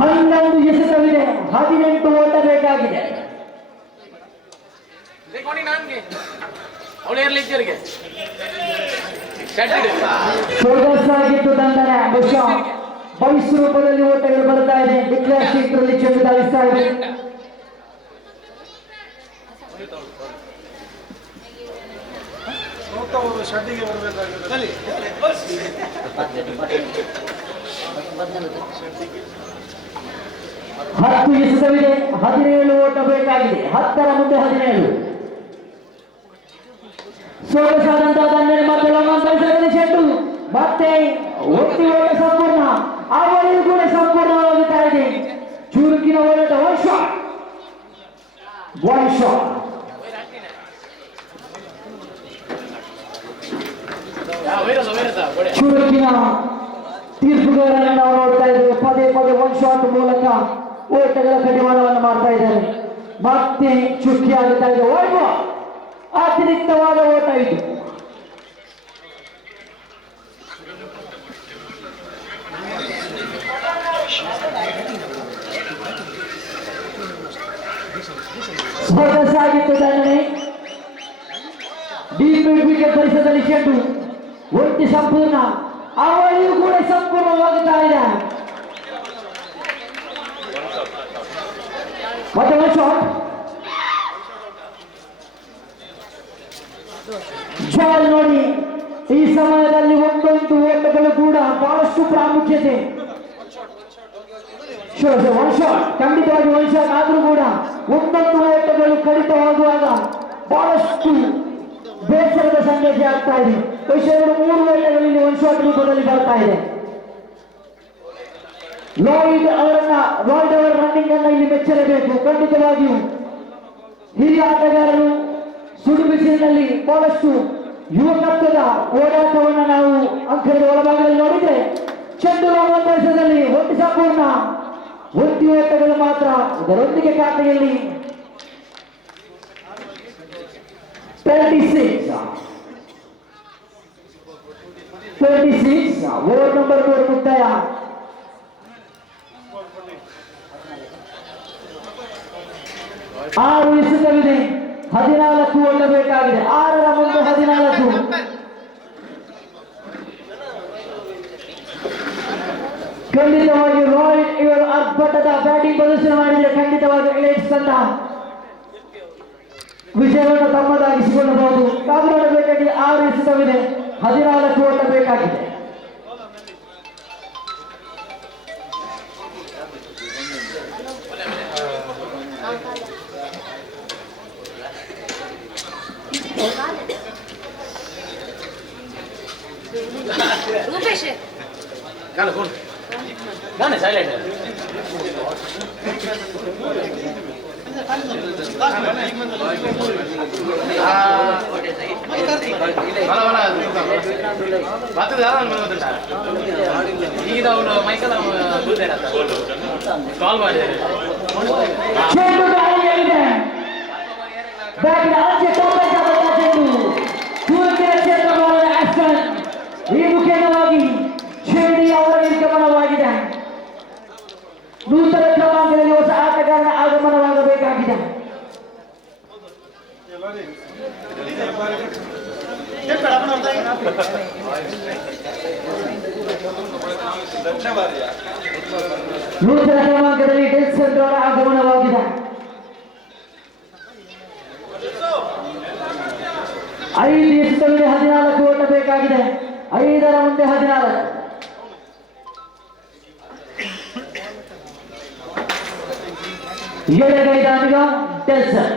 11 ಎಸೆತವಿದೆ, 18 ಓಟ ಬೇಕಾಗಿದೆ. ಬೇಕು ನನ್ಗೆ ಅವಳು ಇರ್ಲಿದ್ದರಿಗೆ ಸೊಗಸಾಗಿತ್ತು ದಂಡನೆ. ಬಹುಶಃ ಬೈಸ್ ರೂಪದಲ್ಲಿ ಓಟಗಳು ಬರ್ತಾ ಇದೆ. ಡಿಕ್ಲೇರ್ ಕ್ಷೇತ್ರದಲ್ಲಿ ಚೆಂಡು ದಾಳಿಸ್ತಾ ಇದೆ. ಶೆಡ್ಡಿಗೆ ಬರಬೇಕಾಗಿದೆ. 10 ಎಸೆತವಿದೆ, 17 ಓಟ ಬೇಕಾಗಿದೆ. 10ರ ಮುಂದೆ 17. ಸೊಗಸಾದಂತಹ ದಂಡನೆ ಮತ್ತೆ ಲಂಘನೆ ಚೆಂಡು ಮತ್ತೆ ಒತ್ತಿ ಓಟ ಸಂಪೂರ್ಣ. ಅವಳಿಗೂ ಕೂಡ ಸಂಪೂರ್ಣವಾಗುತ್ತಾ ಇದೆ. ಚುರುಕಿನ ಓಟ. ಒನ್ ಶಾಟ್ ಚುರುಕಿನ ತೀರ್ಪುಗಾರರನ್ನು ನಾವು ನೋಡ್ತಾ ಇದ್ದೇವೆ. ಪದೇ ಪದೇ ಒನ್ ಶಾಟ್ ಮೂಲಕ ಓಟಗಳ ಕಡಿವಾಣವನ್ನು ಮಾಡ್ತಾ ಇದ್ದಾರೆ. ಮತ್ತೆ ಚುಕ್ಕಿ ಆಗುತ್ತಾ ಇದೆ. ಅತಿರಿಕ್ತವಾದ ಓಟ ಇದು. ಸೊಗಸಾಗಿತ್ತು ದಂಡನೆ. ಡೀಪ್ ವಿಕೆಟ್ ಪರಿಸರದಲ್ಲಿ ಚೆಂಡು ಒಟ್ಟಿ ಸಂಪೂರ್ಣ. ಅವಳಿಗೂ ಕೂಡ ಸಂಪೂರ್ಣವಾಗುತ್ತಾ ಇದೆ. ಮತ್ತೆ ಒಂದು ಶಾಟ್. ಜಾಲ್ ನೋಡಿ, ಈ ಸಮಯದಲ್ಲಿ ಒಂದೊಂದು ಓಟಗಳು ಕೂಡ ಬಹಳಷ್ಟು ಪ್ರಾಮುಖ್ಯತೆ. ಒನ್ ಶಾಟ್, ಖಂಡಿತವಾಗಿ ಒನ್ ಶಾಟ್ ಆದ್ರೂ ಕೂಡ ಒಂದೊಂದು ಓಟಗಳು ಕಡಿತವಾಗುವಾಗ ಬಹಳಷ್ಟು ಬೇಸರದ ಸಂದೇಶ ಆಗ್ತಾ ಇದೆ. ವಿಷಯಗಳು 3 ಓಟಗಳಲ್ಲಿ ಒನ್ ಶಾಟ್ ರೂಪದಲ್ಲಿ ಬರ್ತಾ ಇದೆ. ಲಾಯ್ಡ್ ಅವರ ರನ್ನಿಂಗ್ ಅನ್ನ ಇಲ್ಲಿ ಮೆಚ್ಚಲೇಬೇಕು. ಖಂಡಿತವಾಗಿಯೂ ಹಿರಿಯ ಆಟಗಾರರು ಸುಡುಬಿಸಿಲಿನಲ್ಲಿ ಬಹಳಷ್ಟು ಯುವಕತ್ವದ ಓಡಾಟವನ್ನು ನಾವು ಅಂಕಣದ ಒಳಭಾಗದಲ್ಲಿ ನೋಡಿದ್ರೆ, ಚೆಂಡು ಪರಿಸರದಲ್ಲಿ ಒಟ್ಟು ಸಂಪೂರ್ಣ ಒತ್ತಿ ಓಟಗಳು ಮಾತ್ರ ಇದರೊಂದಿಗೆ ಖಾತೆಯಲ್ಲಿ 26 ಓವರ್ ನಂಬರ್ 3 ಮುಕ್ತಾಯ. ಆರು ಎಸೆತವಿದೆ, 14 ಓಟ ಬೇಕಾಗಿದೆ. 6ರ ಮುಂದೆ 14. ಖಂಡಿತವಾಗಿ ರಾಯಲ್ ಇವರು ಅರ್ಭಟದ ಬ್ಯಾಟಿಂಗ್ ಪ್ರದರ್ಶನ ಮಾಡಿದರೆ ಖಂಡಿತವಾಗಿ ಎಲೈಟ್ಸ್ ತಂಡ ವಿಜಯವನ್ನು ತಮ್ಮದಾಗಿಸಿಕೊಳ್ಳಬಹುದು. ಕಾದು ನೋಡಬೇಕಾಗಿ 6 ಎಸೆತವಿದೆ, 14 ಓಟ ಬೇಕಾಗಿದೆ. ನಾನು ಸೈಲೆಂಟ್ ಈಗ ಅವನು ಮೈಕಲ್ ಕಾಲ್ ಮಾಡಿದ್ದಾರೆ. ಈ ಮುಖ್ಯವಾಗಿ ಶೇಡಿ ಅವರ ನಿರ್ಗಮನವಾಗಿದೆ. ನೂತನ ಕ್ರಮಾಂಕದಲ್ಲಿ ಹೊಸ ಆಟಗಾರನ ಆಗಮನವಾಗಬೇಕಾಗಿದೆ. ನೂತನ ಕ್ರಮಾಂಕದಲ್ಲಿ ಡೆಲ್ಸನ್ ಅವರ ಆಗಮನವಾಗಿದೆ. 5 ಎಸೆತವಿದೆ, 14 ಓಟ ಬೇಕಾಗಿದೆ. 5ರ ಮುಂದೆ 14. ಎಡಗೈದಾನಿಗ ಡೆಲ್ಸನ್.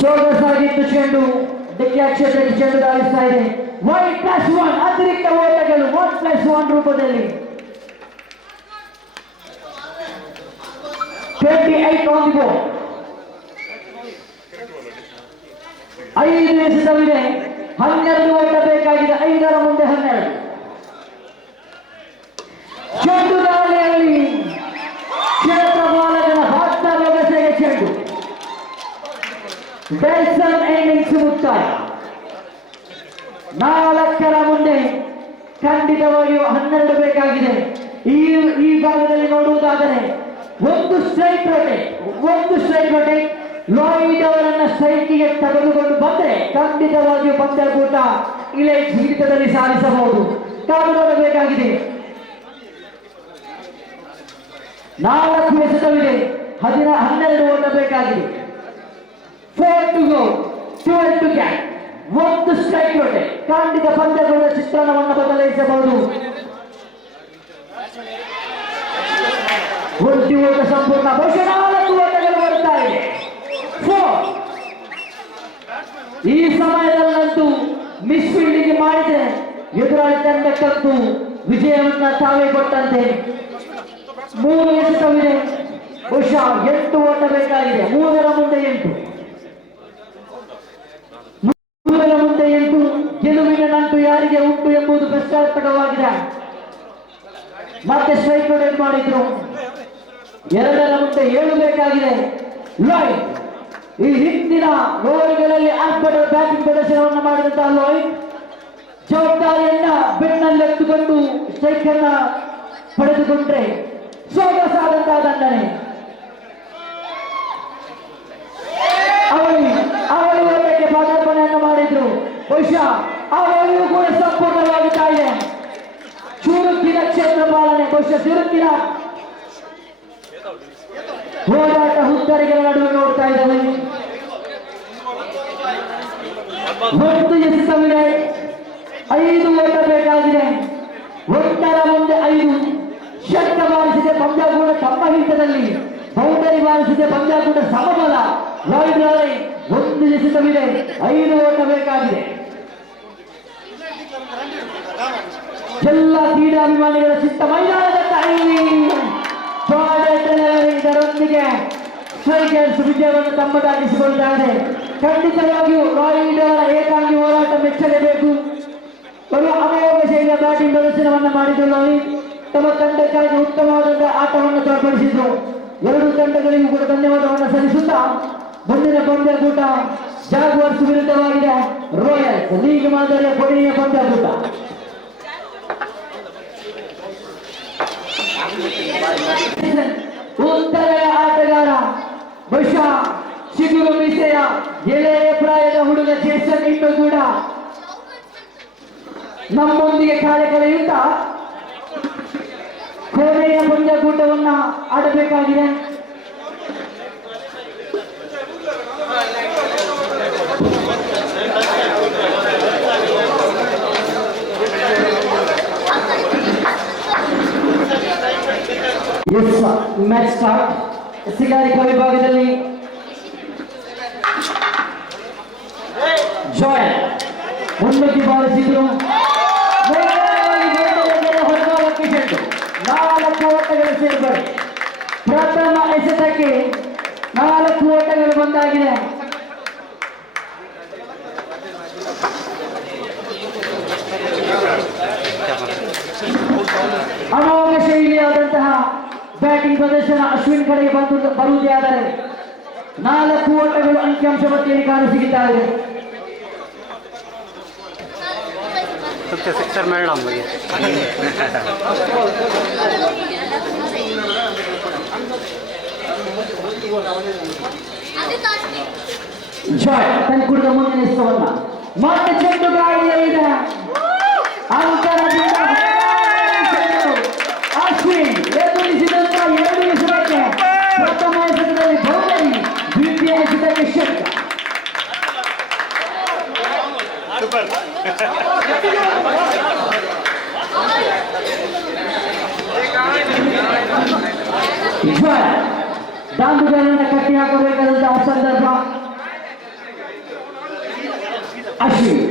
ಸೊಗಸಾಗಿತ್ತು ಚೆಂಡು. ಡಿಕ್ಲೇರ್ ಕ್ಷೇತ್ರಕ್ಕೆ ಚೆಂಡು ದಾಳಿಸ್ತಾ ಇದೆ. Y+1 ಅತಿರಿಕ್ತ ಓಟಗಳು 1+1 ರೂಪದಲ್ಲಿ 28 on the ball. 5 ಎಸೆತವಿದೆ, 12 ಓಟ ಬೇಕಾಗಿದೆ. 5ರ ಮುಂದೆ 12. ಬೆಲ್ಸನ್ ಇನ್ನಿಂಗ್ಸ್ ಮುಕ್ತಾಯ. 4ರ ಮುಂದೆ ಖಂಡಿತವಾಗಿಯೂ 12 ಬೇಕಾಗಿದೆ. ಈ ಭಾಗದಲ್ಲಿ ನೋಡುವುದಾದರೆ ಒಂದು ಸ್ಟ್ರೈಕ್ ರೊಟೇಟ್ ಲಾಯ್ಡ್ ಅವರನ್ನ ಸ್ಟ್ರೈಕಿಗೆ ತೆಗೆದುಕೊಂಡು ಬಂದರೆ ಖಂಡಿತವಾಗಿಯೂ ಪಂದ್ಯಕೂಟ ಇಳೆ ಹಿಡಿತದಲ್ಲಿ ಸಾಧಿಸಬಹುದು. ಕಾದು ನೋಡಬೇಕಾಗಿದೆ. 4 ಎಸೆತವಿದೆ, 12 ಓಟ ಬೇಕಾಗಿದೆ. 4 to go, 12 to catch. ಒಂದು ಸ್ಟ್ರೈಕ್ ರೊಟೇಟ್ ಖಂಡಿತ ಪಂದ್ಯಕೂಟ ಚಿತ್ರಣವನ್ನು ಬದಲಾಯಿಸಬಹುದು. ಒಂದು ಓಟ ಸಂಪೂರ್ಣ, ಬಹುಶಃ 4 ಓಟಗಳು ಬರ್ತಾ ಇದೆ. 4. ಈ ಸಮಯದಲ್ಲಂತೂ ಮಿಸ್ ಫೀಲ್ಡಿಂಗ್ ಮಾಡಿದೆ, ಎದುರಾಳಿ ತಂಡಕ್ಕಂತೂ ವಿಜಯವನ್ನ ತಾವೇ ಕೊಟ್ಟಂತೆ. 3 ಎಸೆತವಿದೆ, ಬಹುಶಃ 8 ಓಟ ಬೇಕಾಗಿದೆ. 3ರ ಮುಂದೆ 8, ಗೆಲುವಿನ ನಂಟು ಯಾರಿಗೆ ಉಂಟು ಎಂಬುದು ಪ್ರಶ್ನಾರ್ಥಕವಾಗಿದೆ. ಮತ್ತೆ ಸ್ಟ್ರೈಕ್ ರೊಟೇಟ್ ಮಾಡಿದ್ರು. 2ರ ಮುಂದೆ 7 ಬೇಕಾಗಿದೆ. ಲಾಯ್ಡ್ ಈ ಹಿಂದಿನ ಓವರ್ಗಳಲ್ಲಿ ಆರ್ಭಟ ಬ್ಯಾಟಿಂಗ್ ಪ್ರದರ್ಶನವನ್ನು ಮಾಡಿದಂತಹ ಲಾಯ್ಡ್ ಜವಾಬ್ದಾರಿಯನ್ನ ಬೆನ್ನಲ್ಲೆತ್ತುಕೊಂಡು ಸ್ಟ್ರೈಕ್ ಅನ್ನ ಪಡೆದುಕೊಂಡ್ರೆ ಸೊಗಸಾದಂತಹ ದಂಡನೆ. ಅವಳಿ ಓಟಕ್ಕೆ ಪಾದಾರ್ಪಣೆಯನ್ನು ಮಾಡಿದ್ರು. ಬಹುಶಃ ಅವಳಿಯೂ ಕೂಡ ಸಂಪೂರ್ಣವಾಗುತ್ತಾ ಇದೆ. ಚುರುಕಿನ ಕ್ಷೇತ್ರ ಪಾಲನೆ, ಬಹುಶಃ ಚುರುಕಿನ ಹೋರಾಟ ಹುತ್ತರಿಗಳ ನಡುವೆ ನೋಡ್ತಾ ಇದ್ದಾವೆ. 1 ಎಸೆತವಿದೆ, 5 ಓಟ ಬೇಕಾಗಿದೆ. 1ರ ಮುಂದೆ 5. ಷಟ್ಕ ಬಾರಿಸಿದೆ ಪಂದ್ಯಕೂಟ ತಮ್ಮ ಹಿಡಿತದಲ್ಲಿ, ಬೌಂಡರಿ ಬಾರಿಸಿದೆ ಪಂದ್ಯಕೂಟ ಸಮಬಲ. ಲಾಯ್ಡ್ ರವರೇ 1 ಎಸೆತವಿದೆ, 5 ಓಟ ಬೇಕಾಗಿದೆ. ಎಲ್ಲ ಕ್ರೀಡಾಭಿಮಾನಿಗಳ ಚಿತ್ತ ಮೈದಾನದ ಇದರೊಂದಿಗೆ ಸ್ಟ್ರೈಕರ್ಸ್ ವಿಜಯವನ್ನು ತಮ್ಮದಾಗಿಸಿಕೊಳ್ಳುತ್ತಾರೆ. ಖಂಡಿತವಾಗಿಯೂ ಲಾಯ್ಡ್ ಅವರ ಏಕಾಂಗಿ ಹೋರಾಟ ಮೆಚ್ಚಲೇಬೇಕು. ಬರುವ ಅಮೋಘ ಶೈಲಿಯ ಬ್ಯಾಟಿಂಗ್ ಪ್ರದರ್ಶನವನ್ನು ಮಾಡಿದ್ದು ಲಾಯ್ಡ್ ತಮ್ಮ ತಂಡಕ್ಕಾಗಿ ಉತ್ತಮವಾದ ಆಟವನ್ನು ತೋರ್ಪಡಿಸಿದ್ರು. 2 ತಂಡಗಳಿಗೂ ಕೂಡ ಧನ್ಯವಾದವನ್ನು ಸಲ್ಲಿಸುತ್ತಾ ಮುಂದಿನ ಪಂದ್ಯಕೂಟ ಜಾಗ್ವಾರ್ಸ್ ವಿರುದ್ಧವಾಗಿದೆ. ರಾಯಲ್ಸ್ ಲೀಗ್ ಮಾದರಿಯ ಕೊನೆಯ ಪಂದ್ಯಕೂಟ. ಉತ್ತರೆಯ ಆಟಗಾರ, ಬಹುಶಃ ಚಿಗುರು ಮೀಸೆಯ ಎಳೆಯ ಪ್ರಾಯದ ಹುಡುಗ ಜೇಸನ್ ಇನ್ನೂ ಕೂಡ ನಮ್ಮೊಂದಿಗೆ ಕಾಲ ಕಳೆಯುತ್ತಾ ಕೊನೆಯ ಪಂದ್ಯಕೂಟವನ್ನ ಆಡಬೇಕಾಗಿದೆ. Match start. ಸಿಗಾರಿಕಾ ವಿಭಾಗದಲ್ಲಿ ಜಾಯ್ ಮುನ್ನುಗ್ಗಿ ಬಾರಿಸಿದ್ರು. 4 ಓಟಗಳ ಸೇರ್ಪಡೆ. ಪ್ರಥಮ ಎಸೆತಕ್ಕೆ 4 ಓಟಗಳು ಬಂದಾಗಿದೆ. ಅಮೋಘ ಶೈಲಿಯಾದಂತಹ ಬ್ಯಾಟಿಂಗ್ ಪ್ರದರ್ಶನ ಅಶ್ವಿನ್ ಕಡೆಗೆ ಬರುವುದೇ ಆದರೆ 4 ಓಟಗಳು ಅಂಕಿಅಂಶ ಪಟ್ಟಿಯಲ್ಲಿ ಕಾಣಸಿಗುತ್ತಾರೆ. ಸಿಕ್ಸರ್ ಮೇಡಮ್ ಜಾಯ್ ತನ್ಕುಡಿದ ಮುಂದಿನ ಇಷ್ಟವನ್ನ ಮತ್ತೆ ಚೆಂಡು ಗಾಳಿಯಲ್ಲಿದೆ. ಅಂಕಣದಿಂದ ಅಶ್ವಿನ್ ಎದುರಿಸಿದಂತಹ 2 ಎಸೆತಕ್ಕೆ ಪ್ರಥಮ ಎಸೆತದಲ್ಲಿ ಬೌಂಡರಿ, ದ್ವಿತೀಯ ಎಸೆತಕ್ಕೆ ಷಟ್ಕ. ದಾಂಡುಗಳನ್ನು ಕಟ್ಟಿ ಹಾಕಬೇಕಾದಂತಹ ಸಂದರ್ಭ. ಅಶ್ವಿನ್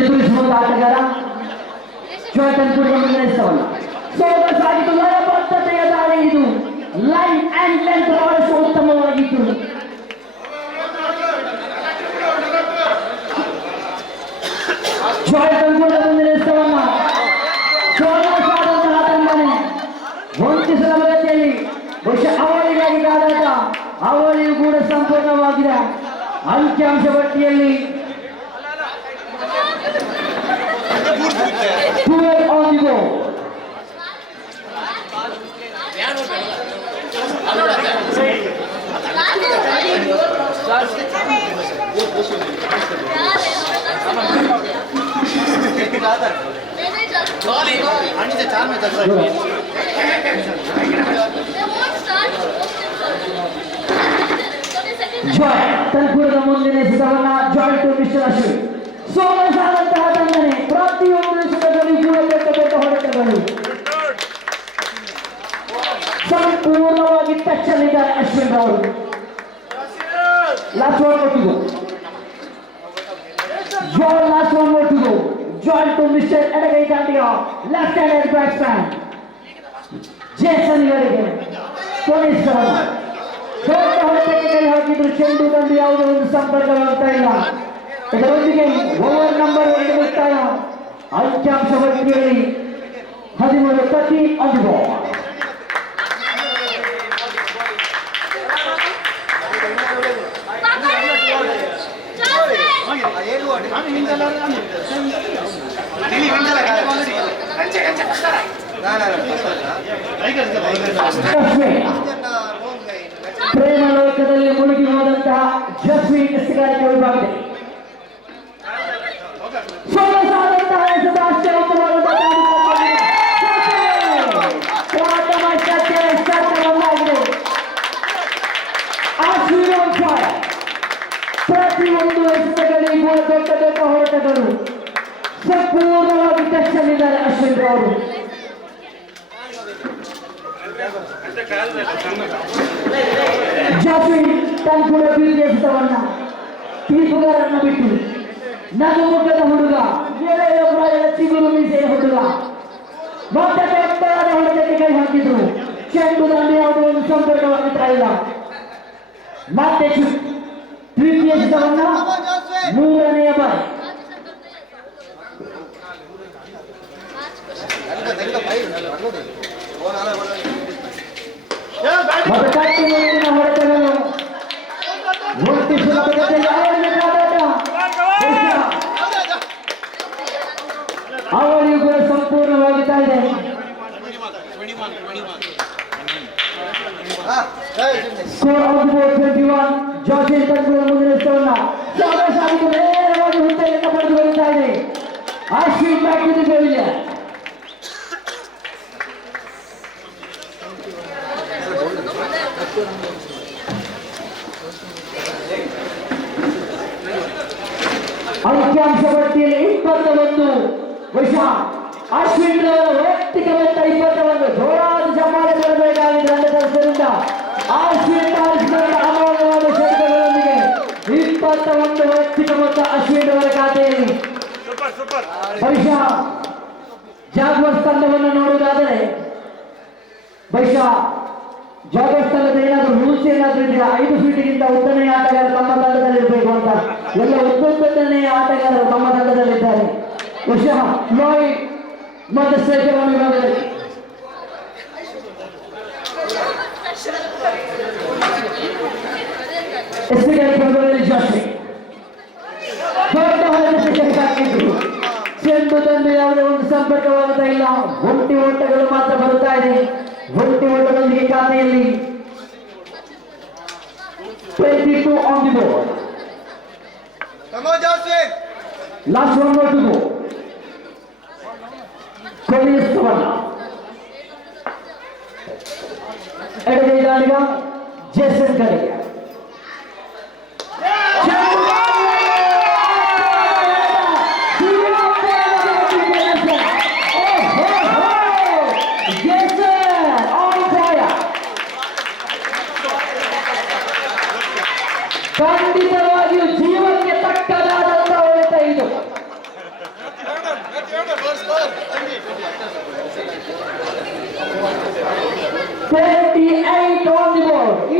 ಎದುರಿಸುವಂತಹ ಆಟಗಾರ ಜೋಟನ್ ಕೂಡ ನಿರ್ಣಯಿಸವಲ್ಲ. ಸೋದಸಾಗಿದ್ದು ಲಯಬದ್ಧತೆಯ ದಾಳಿ. ಇದು ಲೈನ್ ಅಂಡ್ ಲೆಂತ್ ಬಹಳಷ್ಟು ಉತ್ತಮವಾಗಿತ್ತು. ಜೋಟನ್ ಕೂಡ ನಿರ್ಣಯಿಸವಲ್ಲ. ಸೋದಸಾದಂತಹ ತಂಡನೆ ಹೊಂದಿಸುವ ಗತಿಯಲ್ಲಿ ಬಹುಶಃ ಅವಳಿಗಾಗಿ ಕಾದಾಟ. ಅಂಕಿಅಂಶ ಪಟ್ಟಿಯಲ್ಲಿ 12 on the board. ಜಾಯ್ ತನ್ಪುರದ ಮುಂದಿನ ಎಸೆತವನ್ನ ಜಾಯ್ ಟು ಮಿಸ್ಟರ್ ಅಶ್ವಿನ್. ಸೋಮಸಾದಂತಹ ತಂಡನೆ ಪ್ರತಿಯೊಂದು ಎಸೆತದಲ್ಲಿ ಕೂಡ ಬೆಟ್ಟ ಹೊಡೆತಗಳು ಸಂಪೂರ್ಣವಾಗಿ ಟಚ್ ಅಲ್ಲಿದ್ದಾರೆ ಅಶ್ವಿನ್ ಅವರು. Last one more to go. Joy last one more to go. Joy to mister ಎಡಗೈ ದಾಂಡಿಗ ಲೆಫ್ಟ್ ಹ್ಯಾಂಡೆಡ್ ಬ್ಯಾಟ್ಸ್ಮನ್ ಜೇಸನ್ ಇವರಿಗೆ ಕೊನೆಸ್ತವನ್ನ ದೊಡ್ಡ ಹೊಡೆತಕ್ಕೆ ಕೈ ಹಾಕಿದ್ರು. ಚೆಂಡು ತಂದು ಯಾವುದೇ ಒಂದು ಸಂಪರ್ಕವಾಗ್ತಾ ಇಲ್ಲ. ಇದರೊಂದಿಗೆ ಓವರ್ ನಂಬರ್ 1 ಮುಕ್ತಾಯ. ಅಂಕಿಅಂಶ ಪಟ್ಟಿಯಲ್ಲಿ 13 30 on the ball. ಪ್ರೇಮ ಲೋಕದಲ್ಲಿ ಮುಳುಗಿ ಹೋದಂತಹ ಜಸ್ವಿ ಕೃಷಿಗಾರಿಕೆ ವಿಭಾಗದಲ್ಲಿ ಸೊಗಸಾದಂತಹ ಎಸೆತ ಆಶ್ಚರ್ಯಕರವಾದಂತಹ ಪ್ರತಿಯೊಂದು ಎಸೆತಗಳಿಗೂ ದೊಡ್ಡ ಹೊಡೆತಗಳು ಸಂಪೂರ್ಣವಾಗಿ ಟಚ್ ಅಲ್ಲಿದ್ದಾರೆ ಅಶ್ವಿನ್ ಅವರು. ಜಾಫ್ರಿನ್ ತನ್ನ ಬೀದಿ ಎಸೆತವನ್ನ ತೀರ್ಪುಗಾರನ್ನ ಬಿಟ್ಟು ನಗುಮುಖದ ಹುಡುಗ, ಎಳೆಯ ಪ್ರಾಯದ ಚಿಗುರು ಮೀಸೆಯ ಹುಡುಗ ಮತ್ತೆ ದೊಡ್ಡದಾದ ಹೊಡೆತಕ್ಕೆ ಕೈ ಹಾಕಿದ್ರು. ಚೆಂಡು ದಾಂಡಿ ಯಾವುದೇ ಒಂದು ಸಂಪರ್ಕವಾಗುತ್ತಾ ಇಲ್ಲ. ಮತ್ತೆ ತೃತೀಯ ಎಸೆತವನ್ನ 3ನೇ ಬಾರಿ ಹೊಡೆತಗಳು ಒಟ್ಟಿ ಸುಲಭದಲ್ಲಿ ಅವಳಿಗೂ ಕೂಡ ಸಂಪೂರ್ಣವಾಗುತ್ತಾ ಇದೆ. Score of the board 21. Georgian ತಂಡದ ಮುಂದಿನ ಎಸೆತವನ್ನ ಸಾಧಿಸಿ ನೇರವಾಗಿ ಹುದ್ದೆಯಿಂದ ಪಡೆದುಕೊಳ್ಳುತ್ತಾ ಇದೆ. Ashwin back to the pavilion. ಅಂಕಿಅಂಶ ಪಟ್ಟಿಯಲ್ಲಿ 21 ವರ್ಷ ಅಶ್ವಿನ್ ಅವರ ವೈಯಕ್ತಿಕ ವೆಚ್ಚ 21. ಜೋರಾದ ಚಪ್ಪಾಳೆ ಬರಬೇಕಾಗಿದೆ ತಂಡ ಸದಸ್ಯರಿಂದ. ಅಶ್ವಿನ್ ಅಮೋಘವಾದ ಷಟ್ಕಗಳೊಂದಿಗೆ 21 ವೈಯಕ್ತಿಕ ಮೊತ್ತ ಅಶ್ವಿನ್ ಅವರ ಖಾತೆಯಲ್ಲಿ. ಬಹುಶಃ ಜಾಗ್ವಾರ್ಸ್ ತಂಡವನ್ನು ನೋಡುವುದಾದರೆ ಬಹುಶಃ ಜಾಗ್ವಾರ್ಸ್ ತಂಡದ ಏನಾದರೂ ರೂಲ್ಸ್ ಏನಾದರೂ ಇದೆಯಾ? 5 ಫೀಟ್ಗಿಂತ ಉದ್ದನೆಯ ಆಟಗಾರ ತಮ್ಮ ತಂಡದಲ್ಲಿರಬೇಕು ಅಂತ. ಎಲ್ಲ ಉದ್ದನೆಯ ಆಟಗಾರರು ತಮ್ಮ ತಂಡದಲ್ಲಿದ್ದಾರೆ. ಬಹುಶಃ ಲಾಯ್ ಮತ್ತು ಶ್ರೇಷ್ಠ ವಿಭಾಗದಲ್ಲಿ ಜಾಸ್ತಿ ದೊಡ್ಡ ಹೊಡೆತಕ್ಕೆ ಹಾಕಿದ್ರು. ಚೆಂಡು ತಂದು ಯಾವುದೇ ಒಂದು ಸಂಪರ್ಕವಾಗುತ್ತಾ ಇಲ್ಲ. ಒಂಟಿ ಓಟಗಳು ಮಾತ್ರ ಬರುತ್ತಾ ಇದೆ. ಒಂಟಿ ಓಟದೊಂದಿಗೆ ಖಾತೆಯಲ್ಲಿ 22 on the board. Last one more to go. ಕೊನೆಸ್ತವನ್ನ ಎಡಗೈ ದಾಳಿಗ ಜೇಸನ್ ಕಡೆಗೆ ಖಂಡಿತವಾಗಿಯೂ ಜೀವಕ್ಕೆ ತಕ್ಕದಾದಂತಹ ಹೊಡೆತ ಇದು.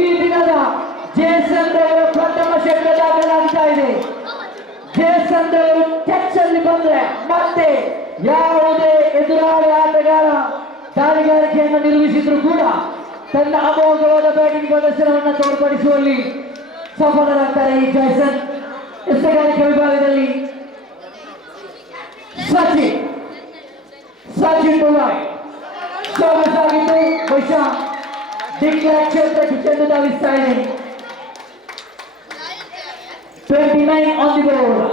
ಈ ದಿನದ ಜೇಸನ್ ಅವರು ಪ್ರಥಮ ಶತಕ ದಾಖಲಾಗ್ತಾ ಇದೆ. ಜೇಸನ್ ಅವರು ಟಚ್ ಅಲ್ಲಿ ಬಂದ್ರೆ ಮತ್ತೆ ಯಾವುದೇ ಎದುರಾಳಿ ಆಟಗಾರ ದಾಳಿಗಾರಿಕೆಯನ್ನು ನಿರ್ವಹಿಸಿದ್ರು ಕೂಡ ತನ್ನ ಅಮೋಘವಾದ ಬ್ಯಾಟಿಂಗ್ ಪ್ರದರ್ಶನವನ್ನು ತೋರ್ಪಡಿಸುವಲ್ಲಿ ಸಫಲರಾಗ್ತಾರೆ ಈ ಜೇಸನ್. ಎಸೆಗಾರಿಕೆ ವಿಭಾಗದಲ್ಲಿ ಸಚಿನ್ ಟುಲಾಯ್ ಸೊಗಸಾಗಿದ್ದು ಬಹುಶಃ ಡಿಕ್ಲೇರ್ ಕ್ಷೇತ್ರಕ್ಕೆ ಚೆಂಡು ಧಾವಿಸ್ತಾ ಇದೆ. 29 on the board.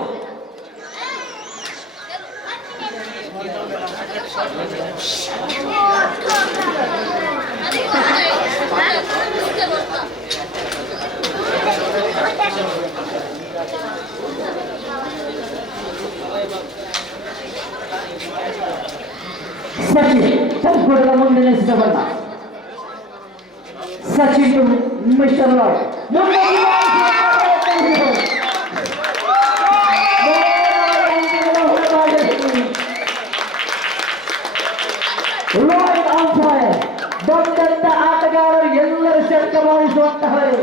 ಸಚಿನ್ ತಲುಪುವ ಮುಂದಿನ ಸಿದ್ಧವಲ್ಲ. Sachin to mister Roy. Roy on fire. ದೊಡ್ಡಂತ ಆಟಗಾರರು ಎಲ್ಲರೂ ಶತಕ ಬಾರಿಸುವಂತಹವರು.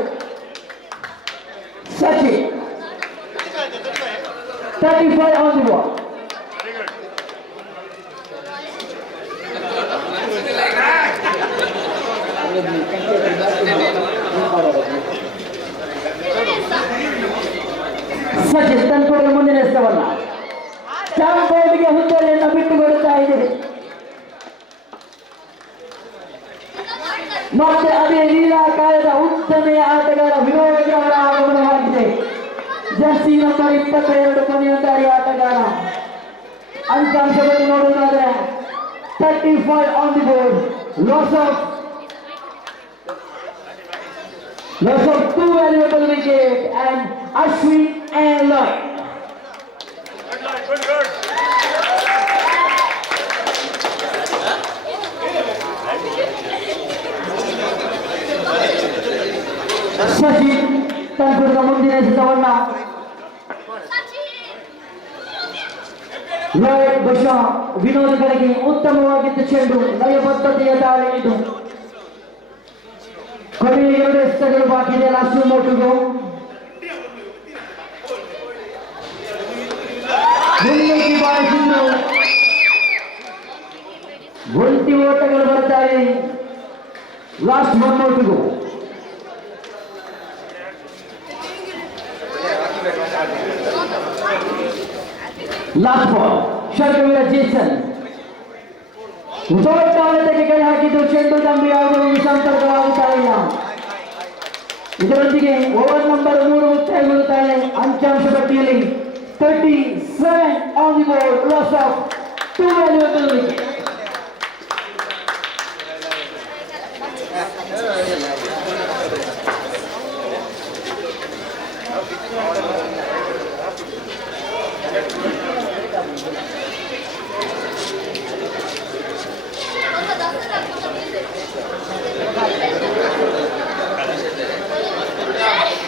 Sachin 35 on the ball. Sachin ತನ್ಕೊಡಲು ಮುಂದಿನ ಎಸೆತವಲ್ಲ. ಸ್ಟಾಂಪ್ ಬೋರ್ಡ್ಗೆ ಹುದ್ದೆಯನ್ನು ಬಿಟ್ಟುಕೊಡುತ್ತಾ ಇದೆ. ಮತ್ತೆ ಅದೇ ಲೀಲಾಕಾಯದ ಉತ್ತಮೆಯ ಆಟಗಾರ ವಿನೋದ್ ಅವರ ಆಗಮನವಾಗಿದೆ. ಜರ್ಸಿ ನಂಬರ್ 22 ಕೊನೆಯೊಂದಾರಿ ಆಟಗಾರ. ಅಂಕಾಂಶವನ್ನು ನೋಡುವುದಾದರೆ 35 on the board. Loss of 2 valuable wickets and Ashwin and Lloyd. Sachin ತನ್ನ ಮುಂದಿನ ಎಸೆತವನ್ನ ಲಾಯ್ಡ್ ಬಹುಶಃ ವಿನೋದ್ ಕಡೆಗೆ ಉತ್ತಮವಾಗಿದ್ದ ಚೆಂಡು ಲಯಬದ್ಧತೆಯ ದಾಳಿ ಇದು. ಕೊನೆಯ 2 ಎಸೆತಗಳು ಬಾಕಿ ಇದೆ. ಲಾಸ್ಟ್ ಮೋಟುಗೂ ಮುನ್ನೂಟಿ ಬಾರಿಸಿದ್ದು ಒಂಟಿ ಓಟಗಳು ಬರ್ತಾ ಇದೆ. ಲಾಸ್ಟ್ ಮೋಟುಗೂ ಲಾಸ್ಟ್ ಬಾಲ್. ಶರ್ಕವೀರ ಜೇಸನ್ ದೊಡ್ಡ ಅಳತೆಗೆ ಕೈ ಹಾಕಿದ್ದು ಚೆಂಡು ದಂಬಿ ಯಾವುದೇ ಸಂಪರ್ಕವಾಗುತ್ತಾ ಇಲ್ಲ. ಇದರೊಂದಿಗೆ ಓವರ್ ನಂಬರ್ 3 ಮುಕ್ತಾಯಗೊಳ್ಳುತ್ತಾ ಇದೆ. ಅಂಕಿಅಂಶ ಪಟ್ಟಿಯಲ್ಲಿ 37 on the board. Loss of 2 valuable wickets.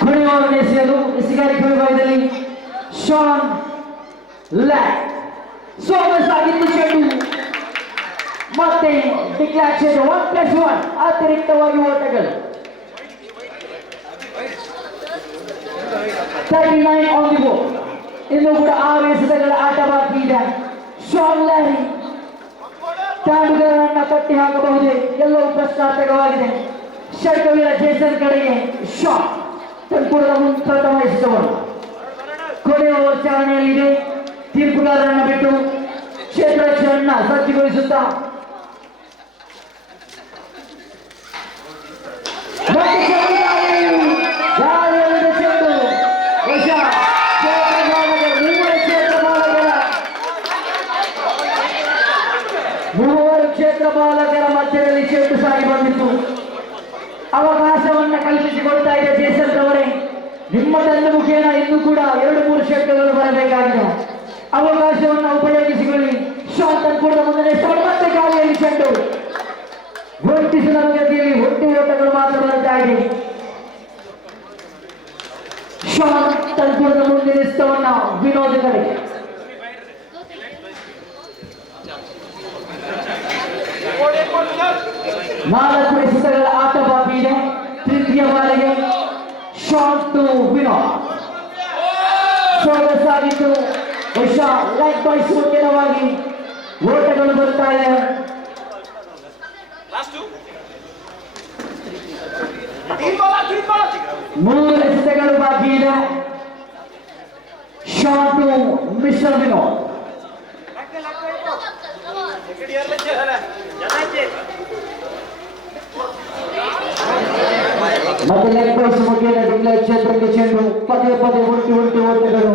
ಕೊನೆಯವರನ್ನು ಎಸೆಯಲು ಎಸೆಗಾರಿಕೆ ವಿಭಾಗದಲ್ಲಿ ಶಾನ್ ಲ್ಯಾಕ್. ಸೊಗಸಾಗಿದ್ದು ಚೆಂಡು ಮತ್ತೆ ಡಿಕ್ಲೇರ್ ಕ್ಷೇತ್ರ 1+1 ಅತಿರಿಕ್ತವಾಗಿ ಓಟಗಳು. 39 on the board. ಇನ್ನು ಕೂಡ 6 ಎಸೆತಗಳ ಆಟ ಬಾಕಿ ಇದೆ. ಶಾನ್ ಲ್ಯಾರಿ ತಾಂಡುಗಾರರನ್ನ ಕಟ್ಟಿ ಹಾಕಬಹುದೇ ಎಲ್ಲವೂ ಪ್ರಶ್ನಾರ್ಥಕವಾಗಿದೆ. ಶರ್ಕವೀರ ಜೇಸನ್ ಕಡೆಗೆ ಶಾಟ್ ತನ್ಕೂಡದ ಪ್ರಥಮ ಎಸೆತವನ್ನು. ಕೊನೆಯ ಓವರ್ ಚಾಲನೆಯಲ್ಲಿದೆ. ತೀರ್ಪುಗಾರರನ್ನು ಬಿಟ್ಟು ಕ್ಷೇತ್ರ ರಕ್ಷಣೆಯನ್ನ ಸಜ್ಜುಗೊಳಿಸುತ್ತಾ ಮೂವರು ಕ್ಷೇತ್ರ ಬಾಲಕರ ಮಧ್ಯದಲ್ಲಿ ಚೆಂಡು ಸಾಗಿ ಬಂದಿತ್ತು. ಅವಕಾಶವನ್ನ ಕಲ್ಪಿಸಿಕೊಡ್ತಾ ಇದೆ ಜೇಸನ್ ರವರೇ. ನಿಮ್ಮ ತಂಡ ಮುಖೇನ ಇನ್ನೂ ಕೂಡ 2-3 ಷಟ್ಗಳು ಬರಬೇಕಾಗಿದೆ. ಅವಕಾಶವನ್ನು ಉಪಯೋಗಿಸಿಕೊಳ್ಳಿ. ಶಾಟ್ ಕೂಡ ಮುಂದೆ ಮತ್ತೆ ಗಾಳಿಯಲ್ಲಿ ಚೆಂಡು ಹೊರಟಿಸಿದ ಗತಿಯಲ್ಲಿ ಒಟ್ಟು ಓಟಗಳು ಮಾತ್ರ ಬರ್ತಾ ಇದೆ. ಶಾಟ್ ತನ್ನ ಮುಂದಿನ ಎಸೆತವನ್ನ ವಿನೋದ್ ಕಡೆಗೆ. ನಾಲ್ಕು ಎಸೆತಗಳ ಆಟ ಬಾಕಿ ಇದೆ. ತೃತೀಯ ಬಾರಿಗೆ ಶಾಟ್ ಟು ವಿನೋದ್. ಸೊಗಸಾಗಿದ್ದು ಬಹುಶಃ ಲೈಕ್ ಬಾಯ್ಸ್ ಮುಖ್ಯವಾಗಿ ಓಟಗಳು ಬರ್ತಾ ಇದೆ. ಮೂರು ಎಸೆತಗಳು ಬಾಕಿ ಇದೆ. Sean to Mr. Vinod. ಮತ್ತೆ ಲೆಗ್ ಬೈಸ್ ಮುಖೇನ ಡಿಕ್ಲೇರ್ ಕ್ಷೇತ್ರಕ್ಕೆ ಚೆಂಡು ಪದೇ ಪದೇ ಹುಟ್ಟಿ ಓಟಗಳು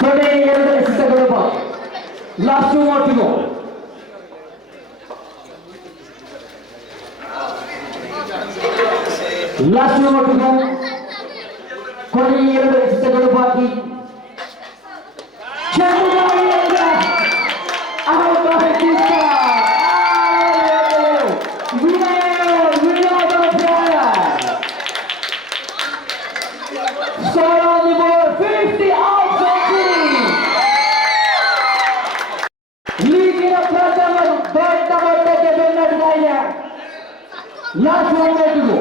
ಕೊನೆ 2 ಎಸೆತಗಳು last 2 more to go. Last 2 more to go. ಕೊನೆ 2 ಎಸೆತಗಳು ಬಾಕಿ. ಚೆಂಡು out of it is score on the board 50 out century ಲೀಗಿನ ಪ್ರಥಮ ದೊಡ್ಡ ಮೊತ್ತಕ್ಕೆ ಬೆನ್ನಟ್ಟಿದ ಇದೆ ಲಾಸ್ಟ್ 1 minute to go.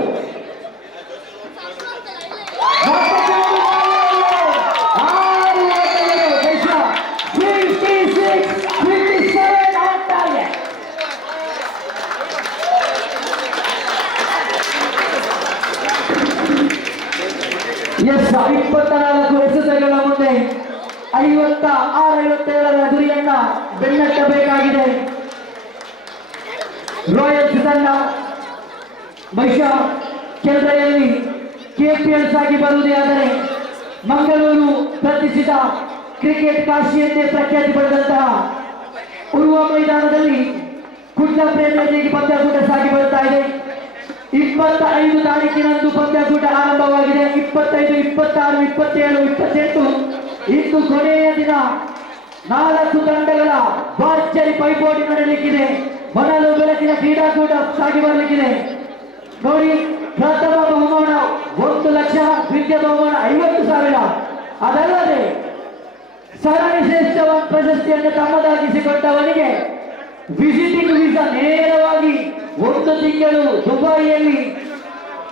ಎಸ್ 24 ಎಸೆತಗಳ ಮುಂದೆ 56-57 ಗುರಿಯನ್ನ ಬೆನ್ನಟ್ಟಬೇಕಾಗಿದೆ ರಾಯಲ್ಸ್ ತಂಡ. ಬಹುಶಃ ಕೆಳಗಡೆಯಲ್ಲಿ ಕೆಪಿಎಲ್ಸ್ ಆಗಿ ಬರುವುದೇ ಆದರೆ ಮಂಗಳೂರು ಪ್ರತಿಷ್ಠಿತ ಕ್ರಿಕೆಟ್ ಕಾಶಿ ಎಂದೇ ಪ್ರಖ್ಯಾತಿ ಪಡೆದಂತಹ ಉರುವ ಮೈದಾನದಲ್ಲಿ ಕುಟ್ಟ ಪ್ರೀಮಿಯರ್ ಲೀಗ್ ಪಂದ್ಯಾಕೂಟ ಸಾಗಿ ಬರುತ್ತಾ ಇದೆ. 25 ತಾರೀಕಿನಂದು ಪಂದ್ಯಾಕೂಟ ಆರಂಭವಾಗಿದೆ. 25, 26, 27, 28 ಇಂದು ಕೊನೆಯ ದಿನ 4 ತಂಡಗಳ ಭರ್ಜರಿ ಪೈಪೋಟಿ ನಡೆಯಲಿಕ್ಕಿದೆ. ಮೊದಲು ಬೆಳಕಿನ ಕ್ರೀಡಾಕೂಟ ಸಾಗಿ ಬರಲಿಕ್ಕಿದೆ. ನೋಡಿ, ಪ್ರಥಮ ಬಹುಮಾನ 1 ಲಕ್ಷ, ದ್ವಿತೀಯ ಬಹುಮಾನ 50,000. ಅದಲ್ಲದೆ ಸರಣಿ ಶ್ರೇಷ್ಠ ಪ್ರಶಸ್ತಿಯನ್ನು ತಮ್ಮದಾಗಿಸಿಕೊಂಡವನಿಗೆ ವಿಸಿಟಿಂಗ್ ವೀಸಾ ನೇರವಾಗಿ 1 ತಿಂಗಳು ದುಬೈಯಲ್ಲಿ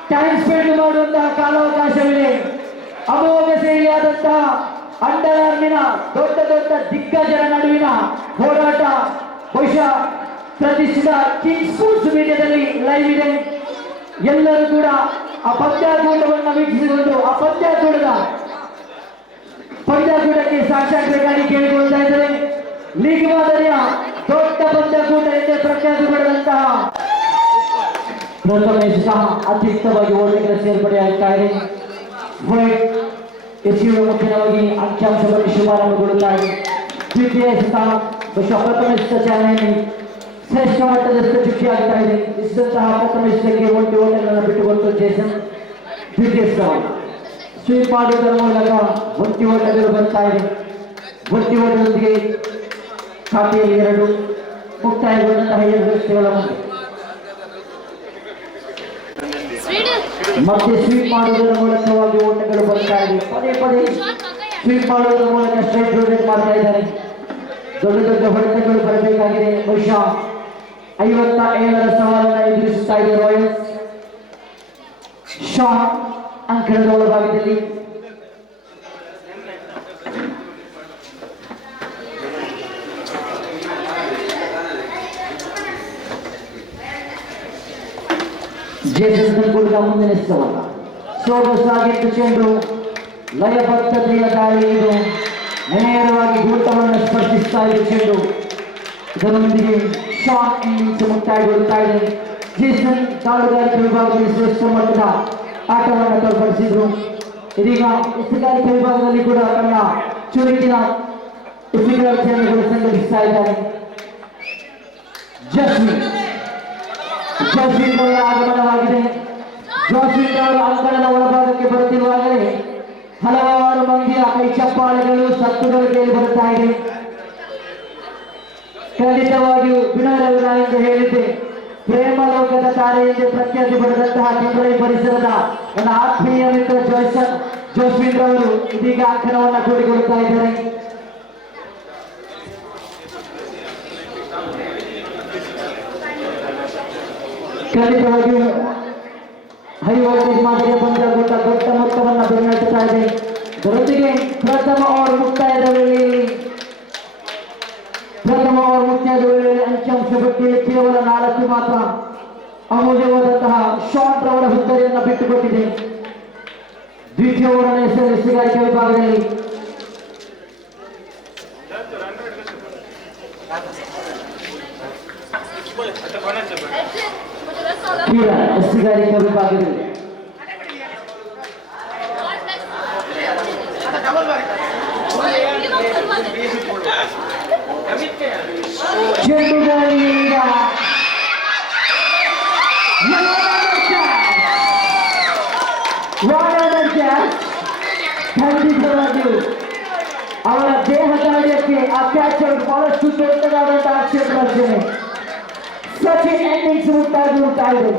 ಟೈಮ್ ಸ್ಪೆಂಡ್ ಮಾಡುವಂತಹ ಕಾಲಾವಕಾಶವಿದೆ. ಅಮೋಘ ಶೈಲಿಯಾದಂತಹ ಅಂಡರ್ ಆರ್ಮಿನ ದೊಡ್ಡ ದೊಡ್ಡ ದಿಗ್ಗಜರ ನಡುವಿನ ಹೋರಾಟ ಬಹುಶಃ ಪ್ರತಿಷ್ಠಿತ ಕಿಂಗ್ ಸ್ಪೋರ್ಟ್ಸ್ ಮೀಡಿಯಾದಲ್ಲಿ ಲೈವ್ ಇದೆ. ಎಲ್ಲರೂ ಕೂಡ ಆ ಪಂದ್ಯಾಕೂಟವನ್ನು ವೀಕ್ಷಿಸಿಕೊಂಡು ಆ ಪಂದ್ಯಾಕೂಟಕ್ಕೆ ಸಾಕ್ಷಾತ್ಕಾರಕ್ಕಾಗಿ ಕೇಳಿಕೊಳ್ತಾ ಇದ್ದಾರೆ. ಲೀಗ್ ಮಾದರಿಯ ದೊಡ್ಡ ಪಂದ್ಯಾಕೂಟ ಎಂದೇ ಪ್ರಖ್ಯಾತಿ ಪಡೆದಂತಹ ಪ್ರಥಮ ಎಸೆತ ಅತ್ಯುತ್ತಮವಾಗಿ ಓಟಗಳ ಸೇರ್ಪಡೆಯಾಗ್ತಾ ಇದೆ. ಎಸೆಯುವ ಮುಖ್ಯವಾಗಿ ಅಂಕಿಅಂಶ ಬಗ್ಗೆ ಶುಭಾರಂಭಗೊಳ್ಳುತ್ತಾ ಇದೆ. ದ್ವಿತೀಯ ಎಸೆತ ಬಹುಶಃ ಪ್ರಥಮ ಎಸೆತ ಚಾಲನೆಯಲ್ಲಿ ಶ್ರೇಷ್ಠ ಮಟ್ಟದಷ್ಟು ಚುಕ್ಕಿಯಾಗ್ತಾ ಇದೆ. ಇಸಿದಂತಹ ಪ್ರಥಮ ಎಸೆತಕ್ಕೆ 1 ಓಟಗಳನ್ನು ಬಿಟ್ಟುಕೊಟ್ಟು ಜೇಸನ್ ದ್ವಿತೀಯ ಎಸೆತವನ್ನು ಸ್ವೀಪ್ ಮಾಡುವುದರ ಮೂಲಕ 1 ಓಟಗಳು ಬರ್ತಾ ಇದೆ. 1 ಓಟದೊಂದಿಗೆ ಖಾತೆಯಲ್ಲಿ 2 ಮುಕ್ತಾಯಗೊಂಡಂತಹ 2 ಎಸೆತಗಳ ಮುಂದೆ ಮತ್ತೆ ಸ್ವೀಪ್ ಮಾಡುವುದರ ಮೂಲಕವಾಗಿ ಓಟಗಳು ಬರ್ತಾ ಇದೆ. ಪದೇ ಪದೇ ಸ್ವೀಪ್ ಮಾಡುವುದರ ಮೂಲಕ ಸ್ಟ್ರೈಕ್ ರೊಟೇಟ್ ಮಾಡ್ತಾ ಇದ್ದಾರೆ. ದೊಡ್ಡ ದೊಡ್ಡ ಹೊಡೆತಗಳು ಬರಬೇಕಾಗಿದೆ. ಬಹುಶಃ 57ರ ಸವಾಲನ್ನು ಎದುರಿಸುತ್ತಾ ಇದೆ ರಾಯಲ್ಸ್. ಶಾಟ್ ಅಂಕಣದ ಒಳಭಾಗದಲ್ಲಿ ಜೇಸನ್ ಕೂಡ ಮುಂದಿನ ಎಸೆತವಲ್ಲ. ಸೊಗಸಾಗಿತ್ತು ಚೆಂಡು, ಲಯಬದ್ಧತೆಯ ದಾಳಿ ಇದು. ನೇರವಾಗಿ ಗೂಟವನ್ನು ಸ್ಪರ್ಶಿಸ್ತಾ ಇದೆ ಚೆಂಡು. ಇದರೊಂದಿಗೆ ಶಾಟ್ ಇನ್ನಿಂಗ್ಸ್ ಮುಕ್ತಾಯಗೊಳ್ಳುತ್ತಾ ಇದೆ. ಜೇಸನ್ ದಾಳುಗಾರಿಕೆ ವಿಭಾಗದಲ್ಲಿ ಶ್ರೇಷ್ಠ ಮಟ್ಟದ ಆಟವನ್ನು ತೋರ್ಪಡಿಸಿದ್ರು. ಇದೀಗ ಎಸೆಗಾರಿಕೆ ವಿಭಾಗದಲ್ಲಿ ಕೂಡ ತನ್ನ ಚುರುಕಿನ ಎಸೆಗಾರಿಕೆಯನ್ನು ಸಂಘಟಿಸ್ತಾ ಇದ್ದಾರೆ. ಜಸ್ಮಿನ್ ಅವರ ಆಗಮನವಾಗಿದೆ. ಜಸ್ಮಿನ್ ಅವರು ಅಂಕಣದ ಒಳಭಾಗಕ್ಕೆ ಬರುತ್ತಿರುವಾಗಲೇ ಹಲವಾರು ಮಂದಿಯ ಕೈ ಚಪ್ಪಾಳೆಗಳು ಸತ್ತುಗಳು ಕೇಳಿ ಬರುತ್ತಾ ಇದೆ. ಖಂಡಿತವಾಗಿಯೂ ವಿನೋದ್ ಎಂದು ಹೇಳಿದ್ದೆ, ಪ್ರೇಮ ಲೋಕದ ತಾರೆ ಎಂದು ಪ್ರಖ್ಯಾತಿ ಪಡೆದಂತಹ ಕೆಂಗೈ ಪರಿಸರದ ನನ್ನ ಆತ್ಮೀಯ ಮಿತ್ರ ಜೋಸ್ಮಿನ್ ರವರು ಇದೀಗ ಅಂಕಣವನ್ನು ಕೂಡಿಕೊಡುತ್ತಾ ಇದ್ದಾರೆ. ಖಂಡಿತವಾಗಿಯೂ ಹೈ ವೋಲ್ಟೇಜ್ ಮಾದರಿಯ ಪಂದ್ಯಾಕೂಟ ದೊಡ್ಡ ಮೊತ್ತವನ್ನು ಬೆನ್ನಟ್ಟುತ್ತಾ ಇದೆ. ಇದರೊಂದಿಗೆ ಪ್ರಥಮ ಓವರ್ ಮುಕ್ತಾಯದ ವೇಳೆಯಲ್ಲಿ ಅಂಕಿಅಂಶ ಪಟ್ಟಿಯಲ್ಲಿ ಕೇವಲ 4 ಮಾತ್ರ. ಅಮೂಲ್ಯವಾದಂತಹ ಶಾಟ್ ರವರ ಹುದ್ದೆಯನ್ನು ಬಿಟ್ಟುಕೊಟ್ಟಿದೆ. ದ್ವಿತೀಯ ಓವರ್ನ ಎಸ್ಸಿಗಾರಿಕೆ ವಿಭಾಗದಲ್ಲಿ ಎಸ್ಸಿಗಾರಿಕೆ ವಿಭಾಗದಲ್ಲಿ ಚೆಂಡುಗಾರಿಯಿಂದ ಖಂಡಿತವಾಗಿಯೂ ಅವರ ದೇಹ ದಾಳಿಯಕ್ಕೆ ಆ ಕ್ಯಾಚ್ ಔಟ್ ಬಹಳಷ್ಟು ದೊಡ್ಡದಾದಂತಹ ಆಕ್ಷೇಪ ರಚನೆ. ಸಚಿನ್ ಇನ್ನಿಂಗ್ಸ್ ಉಂಟಾ ಇದೆ.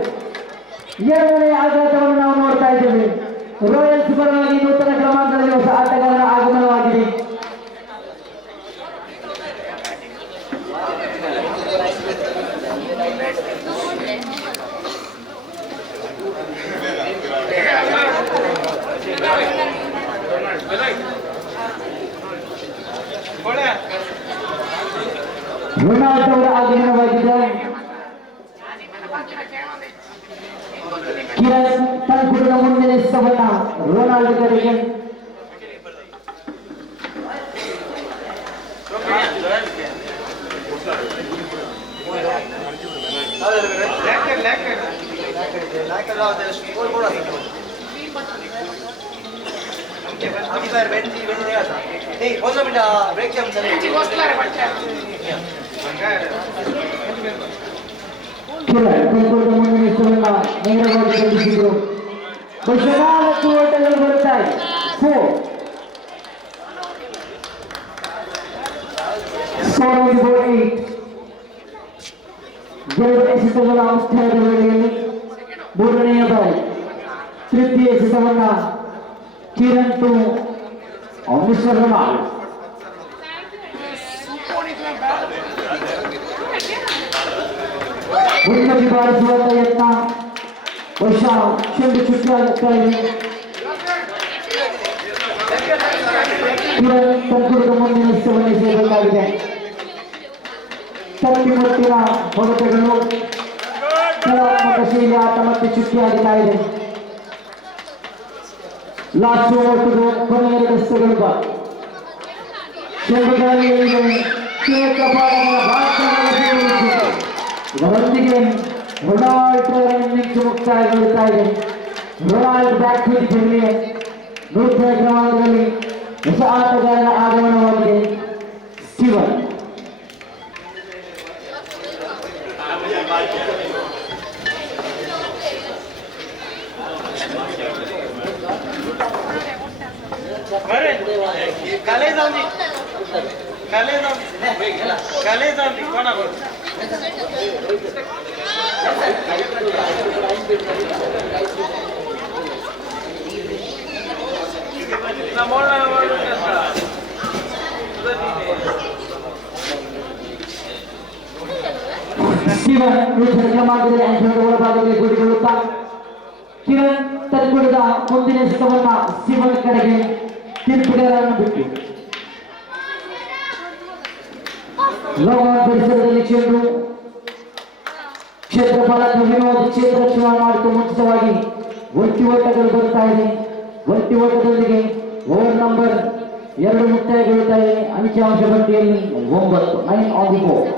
ಎರಡನೇ ಆಘಾತವನ್ನು ನಾವು ನೋಡ್ತಾ ಇದ್ದೇವೆ. ರಾಯಲ್ಸ್ ಪರವಾಗಿ ನೂತನ ಕ್ರಮಾಂಕದಲ್ಲಿ ಹೊಸ ಆಟಗಾರರ ಆಗಮನವಾಗಿದೆ. ರೊನಾಲ್ಡ್ ಅವರ ಆಗಮನವಾಗಿದೆ. ಕಿರಣ್ ತನ್ಪುರದ ಮುಂದಿನ ಎಸೆತವನ್ನ ರೊನಾಲ್ಡ್ ಕಡೆಗೆ. ತನ್ಪುರದ ಮುಂದಿನ ಎಸೆತವನ್ನ ನೇರವಾಗಿ ಖಂಡಿಸಿದ್ರು. 14 ಓಟಗಳು ಬರ್ತಾ ಇದೆ. 4 ಎರಡು ಎಸೆತಗಳ ಅವಸ್ಥೆಯಾದ ವೇಳೆಯಲ್ಲಿ ಮೂರನೆಯ ಬಾರಿ ತೃತೀಯ ಎಸೆತವನ್ನ ಕಿರಣ್ ಟು ಮಿಸ್ಟರ್ ರೊನಾಲ್ಡ್. ಉನ್ನತಿ ಬಾರಿಸುವಂತ ಯತ್ನ. ವರ್ಷ ಚೆಂಡು ಚುಟ್ಟಾಗುತ್ತಾ ಇದೆ. ಕಿರಣ್ ತನ್ಪುರದ ಮುಂದಿನ ಎಸೆತವನ್ನು ಎಸೆಯಬೇಕಾಗಿದೆ. ತಪ್ಪಿಮುಟ್ಟಿನ ಹೊಡೆತಗಳು, ಕಲಾತ್ಮಕ ಶೈಲಿ ಆಟ ಮತ್ತೆ ಚುಕ್ಕಿಯಾಗುತ್ತಾ ಇದೆ. ಲಾಸ್ಟ್ ಓವರ್ದು ಕೊನೆಯ ಎರಡು ಎಸೆತಗಳು. ಇದರೊಂದಿಗೆ ರೊನಾಲ್ಡ್ ಇನ್ನಿಂಗ್ಸ್ ಮುಕ್ತಾಯಗೊಳ್ಳುತ್ತಾ ಇದೆ. Ronald back to the pavilion. ನೂತನ ಕ್ರಮಾಂಕದಲ್ಲಿ ಹೊಸ ಆಟಗಾರನ ಆಗಮನವಾಗಿದೆ. ಸ್ಟೀವನ್ ಸ್ಟೀವನ್ ನೂತನ ಕ್ರಮಾಂಕದಲ್ಲಿ ಅಂಕಣದ ಒಳಭಾಗದಲ್ಲಿ ಗುರಿಗೊಳ್ಳುತ್ತಾ ಕಿರಣ್ ತನ್ಪುರದ ಮುಂದಿನ ಎಸೆತವನ್ನ ಸ್ಟೀವನ್ ಕಡೆಗೆ ತೀರ್ಪುಗಾರರನ್ನು ಬಿಟ್ಟು ಲೋಗಾನ್ ಪರಿಸರದಲ್ಲಿ ಚೆಂಡು ಕ್ಷೇತ್ರಪಾಲ ವಿನೋದ್ ಕ್ಷೇತ್ರ ರಕ್ಷಣೆ ಮಾಡುತ್ತಾ ಮುಂಚಿತವಾಗಿ ಒಂಟಿ ಓಟಗಳು ಬರ್ತಾ ಇದೆ. ಒಂಟಿ ಓಟದೊಂದಿಗೆ ಓವರ್ ನಂಬರ್ 2 ಮುಕ್ತಾಯಗೊಳ್ಳುತ್ತಾ ಇದೆ. ಅಂಕಿಅಂಶ ಪಟ್ಟಿಯಲ್ಲಿ 9 ಆನ್ ದಿ ಬೋರ್ಡ್.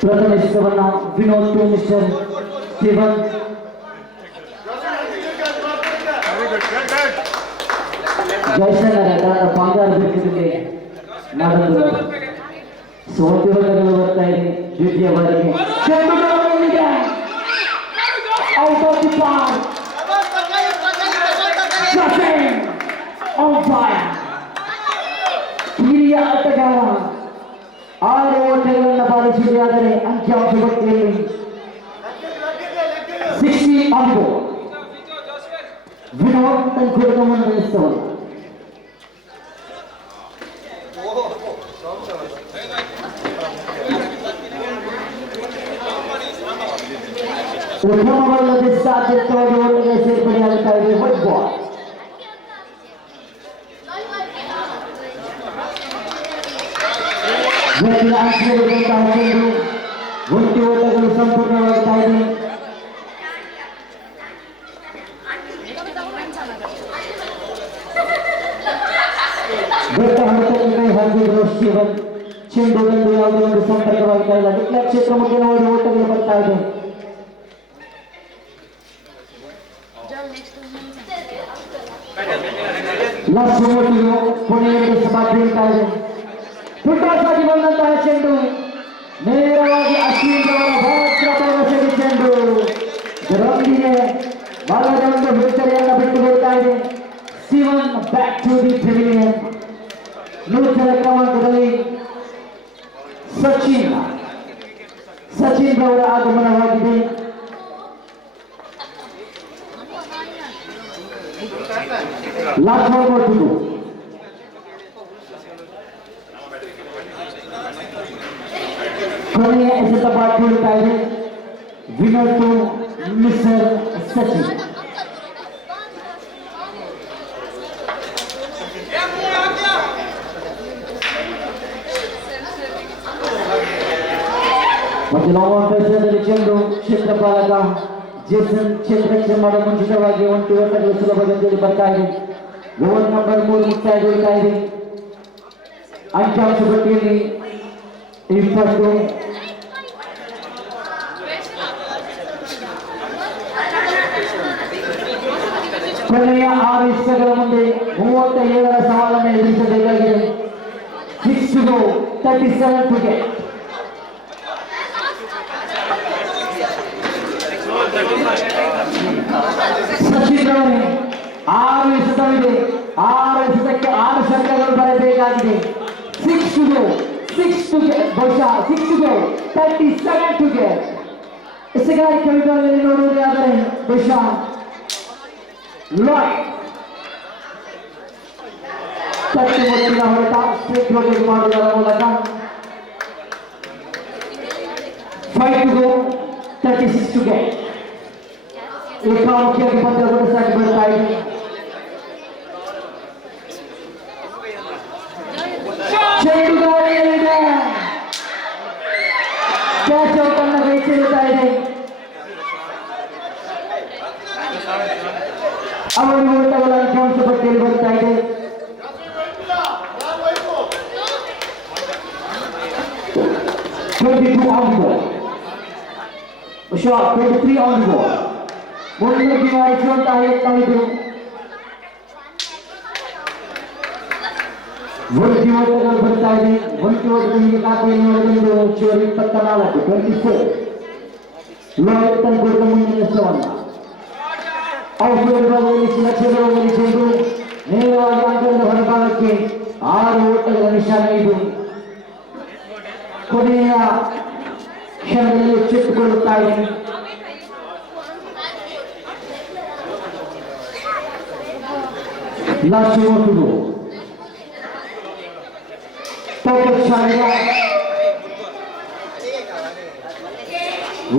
ಪ್ರಥಮ ಎಸೆತವನ್ನ Vinod to mister Steven. Jayashankara ಬಂಗಾರ ಬಿಟ್ಟಿದ್ದಕ್ಕೆ ಮಾಡಲು ಸೋತಿರೋದನ್ನು ಬರ್ತಾ ಇದೆ. ದ್ವಿತೀಯ ಬಾರಿಗೆ ಔಟ್ ಆಫ್ ದಿ ಪಾರ್ಕ್. ಹಿರಿಯ ಆಟಗಾರ 6 ಓಟಗಳನ್ನು ಬಾರಿಸಿದೆ. ಆದರೆ ಅಂಕಿಅಂಶ ಪಟ್ಟಿಯಲ್ಲಿ 60 ಆನ್ ಬೋರ್ಡ್. ವಿನೋದ್ ತನ್ಪುರದ ಮುಂದಿನ ಎಸೆತವನ್ನು ಪ್ರಥಮವಲ್ಲದೆ ಸಾಧ್ಯತ್ವವಾಗಿ ಒಟ್ಟಿಗೆ ಸೇರ್ಪಡೆಯಾಗುತ್ತಾ ಇದೆ ವೈಟ್ ಬಾಲ್. ಒಂಟಿ ಓಟಗಳು ಸಂಪೂರ್ಣವಾಗ್ತಾ ಇದೆ. ದೊಡ್ಡ ಹಂತಕ್ಕೆ ಕೈ ಹಾಕಿದ್ರು ಸ್ಟೀವನ್. ಚೆಂಡು ಬಂದು ಯಾವುದೇ ಒಂದು ಸಂಪರ್ಕವಾಗ್ತಾ ಇಲ್ಲ. ಡಿಕ್ಲರ್ ಕ್ಷೇತ್ರ ಮುಖ್ಯ ನೋಡಿ ಓಟಗಳು ಬರ್ತಾ ಇದೆ. ಲಾಸ್ಟ್ ಓಟಿಗೆ ಕೊನೆಯಲ್ಲಿ ಸಭಾ ಬೀಳ್ತಾ ಇದೆ. ಪುಟಾಸಾಗಿ ಬಂದಂತಹ ಚೆಂಡು ನೇರವಾಗಿ ಅಶ್ವಿನ್ ಅವರ ಭದ್ರ ಪ್ರವೇಶದ ಚೆಂಡು ಇದರೊಂದಿಗೆ ಭಾಗದ ಒಂದು ವಿಕ್ಟರಿಯನ್ನು ಬಿಟ್ಟುಕೊಳ್ತಾ ಇದೆ. Steven back to the pavilion. ನೂತನ ಕ್ರಮಾಂಕದಲ್ಲಿ ಸಚಿನ್ ಅವರ ಆಗಮನವಾಗಿದೆ. ಲಾಸ್ಟ್ ಬಾಲ್ ಕೊಟ್ಟಿದ್ದು ಕೊನೆಯ ಎಸೆತ ಬಾಟ್ ಬೀಳ್ತಾ ಇದೆ. Winner to mister Sachin. ಮತ್ತು ನಾವು ಪ್ರದೇಶದಲ್ಲಿ ಚೆಂಡು ಕ್ಷೇತ್ರಪಾಲಕ ಜೇಸನ್ ಕ್ಷೇತ್ರಕ್ಕೆ ಮಾಡುವ ಮುಂಚಿತವಾಗಿ ಒಂಟಿ ಓಟಗಳು ಸುಲಭದಲ್ಲಿ ಬರ್ತಾ ಇದೆ. ಓವರ್ ನಂಬರ್ 3 ಮುಕ್ತಾಯಗೊಳ್ತಾ ಇದೆ. ಅಂಕಿಅಂಶ ಪಟ್ಟಿಯಲ್ಲಿ 20 ಕೊನೆಯ 6 ಇಷ್ಟಗಳ ಮುಂದೆ 37ರ ಸವಾಲನ್ನು ಎದುರಿಸಬೇಕಾಗಿದೆ. 6 to go, 37 to get. Sachin ಅವರೇ 6 ಎಸೆತವಿದೆ. 6 ಎಸೆತಕ್ಕೆ 6 ಶತಕಗಳು ಬರಬೇಕಾಗಿದೆ. 6 to go, 6 to get. ಬಹುಶಃ 6 to go, 37 to get. ಎಸೆಗಾರಿಕೆ ವಿಭಾಗದಲ್ಲಿ ನೋಡುವುದಾದರೆ ಬಹುಶಃ ಲಾಯ್ ತಟ್ಟಿ ಮುಟ್ಟಿನ ಹೊರಟ ಸ್ಟ್ರೈಕ್ ರೊಟೇಟ್ ಮಾಡುವುದರ ಮೂಲಕ 5 to go, 36 to get. ಏಕಾಮುಖಿಯಾಗಿ ಪಂದ್ಯ ಸಾಗಿ ಬರ್ತಾ ಇದೆ. ಚೆಂಡುಗಾರಿಯಲ್ಲಿದೆ. ಕ್ಯಾಚ್ ಔಟ್ ಅನ್ನು ಕೈ ಸೇರುತ್ತಾ ಇದೆ. ಅವರು ಓಟಗಳ ಅಂಕಿಅಂಶ ಪಟ್ಟಿಯಲ್ಲಿ ಬರ್ತಾ ಇದೆ. 22 on the ball. Shot 23 on the ball. ಮುಂದೆ ನಿವಾರಿಸುವಂತಹ ಯತ್ನವಿದು. ಒಂಟಿ ಓಟಗಳು ಬರ್ತಾ ಇದೆ. ಒಂಟಿ ಓಟಗಳಿಗೆ ಖಾತೆಯನ್ನು ಒಳಗೊಂಡು 24 24 ಲೋಹಿತ್ ತಂದುಕೊಡುವ ಮುಂದಿನ ಎಷ್ಟವನ್ನ ಔಷಧ ಲಕ್ಷದಲ್ಲಿ ಚೆಂಡು ನೇರವಾಗಿ ಅಂಕದ ಹೊರಭಾಗಕ್ಕೆ 6 ಓಟಗಳ ನಿಶಾನ ಇದು. ಕೊನೆಯ ಕ್ಷಣದಲ್ಲಿ ಎಚ್ಚೆತ್ತುಕೊಳ್ಳುತ್ತಾ ಇದೆ. ಲಾಸ್ಟ್ ಓಟುಗಳು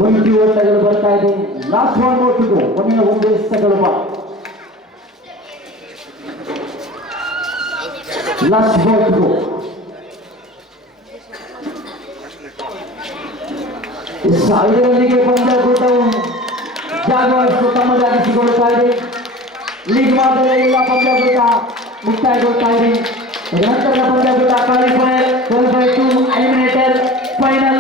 ಒಂಟಿ ಓಟಗಳು ಬರ್ತಾ ಇದೆ. ಲಾಸ್ಟ್ ಒನ್ ಓಟುಗಳು ಕೊನೆಯ 1 ಎಸೆತಗಳು. ಲಾಸ್ಟ್ ಓಟುಗಳು ಇದರೊಂದಿಗೆ ಪಂದ್ಯಾಕೂಟವು ಜಾಗವಷ್ಟು ತಮ್ಮದಾಗಿಸಿಕೊಳ್ತಾ ಇದೆ. ಲೀಗ್ ಮಾದರಿಯ ಎಲ್ಲ ಪಂದ್ಯಾಕೂಟ ಮುಕ್ತಾಯಗೊಳ್ತಾ ಇದೆ. ನಂತರದ ಪಂದ್ಯಾಕೂಟ qualifier, qualifier two eliminator, final.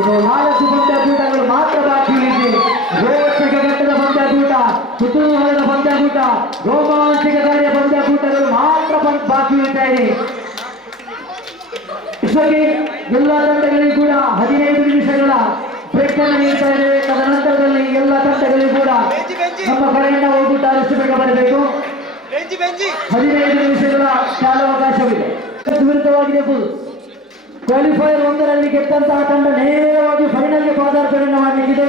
ಇದು 4 ಪಂದ್ಯಾಕೂಟಗಳು ಮಾತ್ರ ಬಾಕಿ ಉಳಿದಿದೆ. ರೋಚಕ ಘಟ್ಟದ ಪಂದ್ಯಾಕೂಟ, ಕುತೂಹಲದ ಪಂದ್ಯಾಕೂಟ, ರೋಮಾಂಚಕಕಾರಿಯ ಪಂದ್ಯಾಕೂಟಗಳು ಮಾತ್ರ ಬಾಕಿ ಉಳಿತಾ ಇದೆ. ಇಷ್ಟೊಂದು ಎಲ್ಲ ತಂಡಗಳಿಗೂ ಕೂಡ 15 ನಿಮಿಷಗಳ ಬ್ರೇಕ್ ಅನ್ನು ನೀಡ್ತಾ ಇದೆ. ತದನಂತರದಲ್ಲಿ ಎಲ್ಲ ತಂಡಗಳಿಗೂ ಕೂಡ ನಮ್ಮ ಕಡೆಯಿಂದ ಹೋಗಿ ಬೇಗ ಬರಬೇಕು. 15 ನಿಮಿಷಗಳ ಕಾಲಾವಕಾಶವಿದೆ. ವಿರುದ್ಧವಾಗಿದೆ ಬುಲ್ಸ್. ಕ್ವಾಲಿಫೈಯರ್ 1ರಲ್ಲಿ ಗೆದ್ದಂತಹ ತಂಡ ನೇರವಾಗಿ ಫೈನಲ್ಗೆ ಪಾದಾರ್ಪಣೆಯನ್ನು ಮಾಡಲಿಕ್ಕಿದೆ.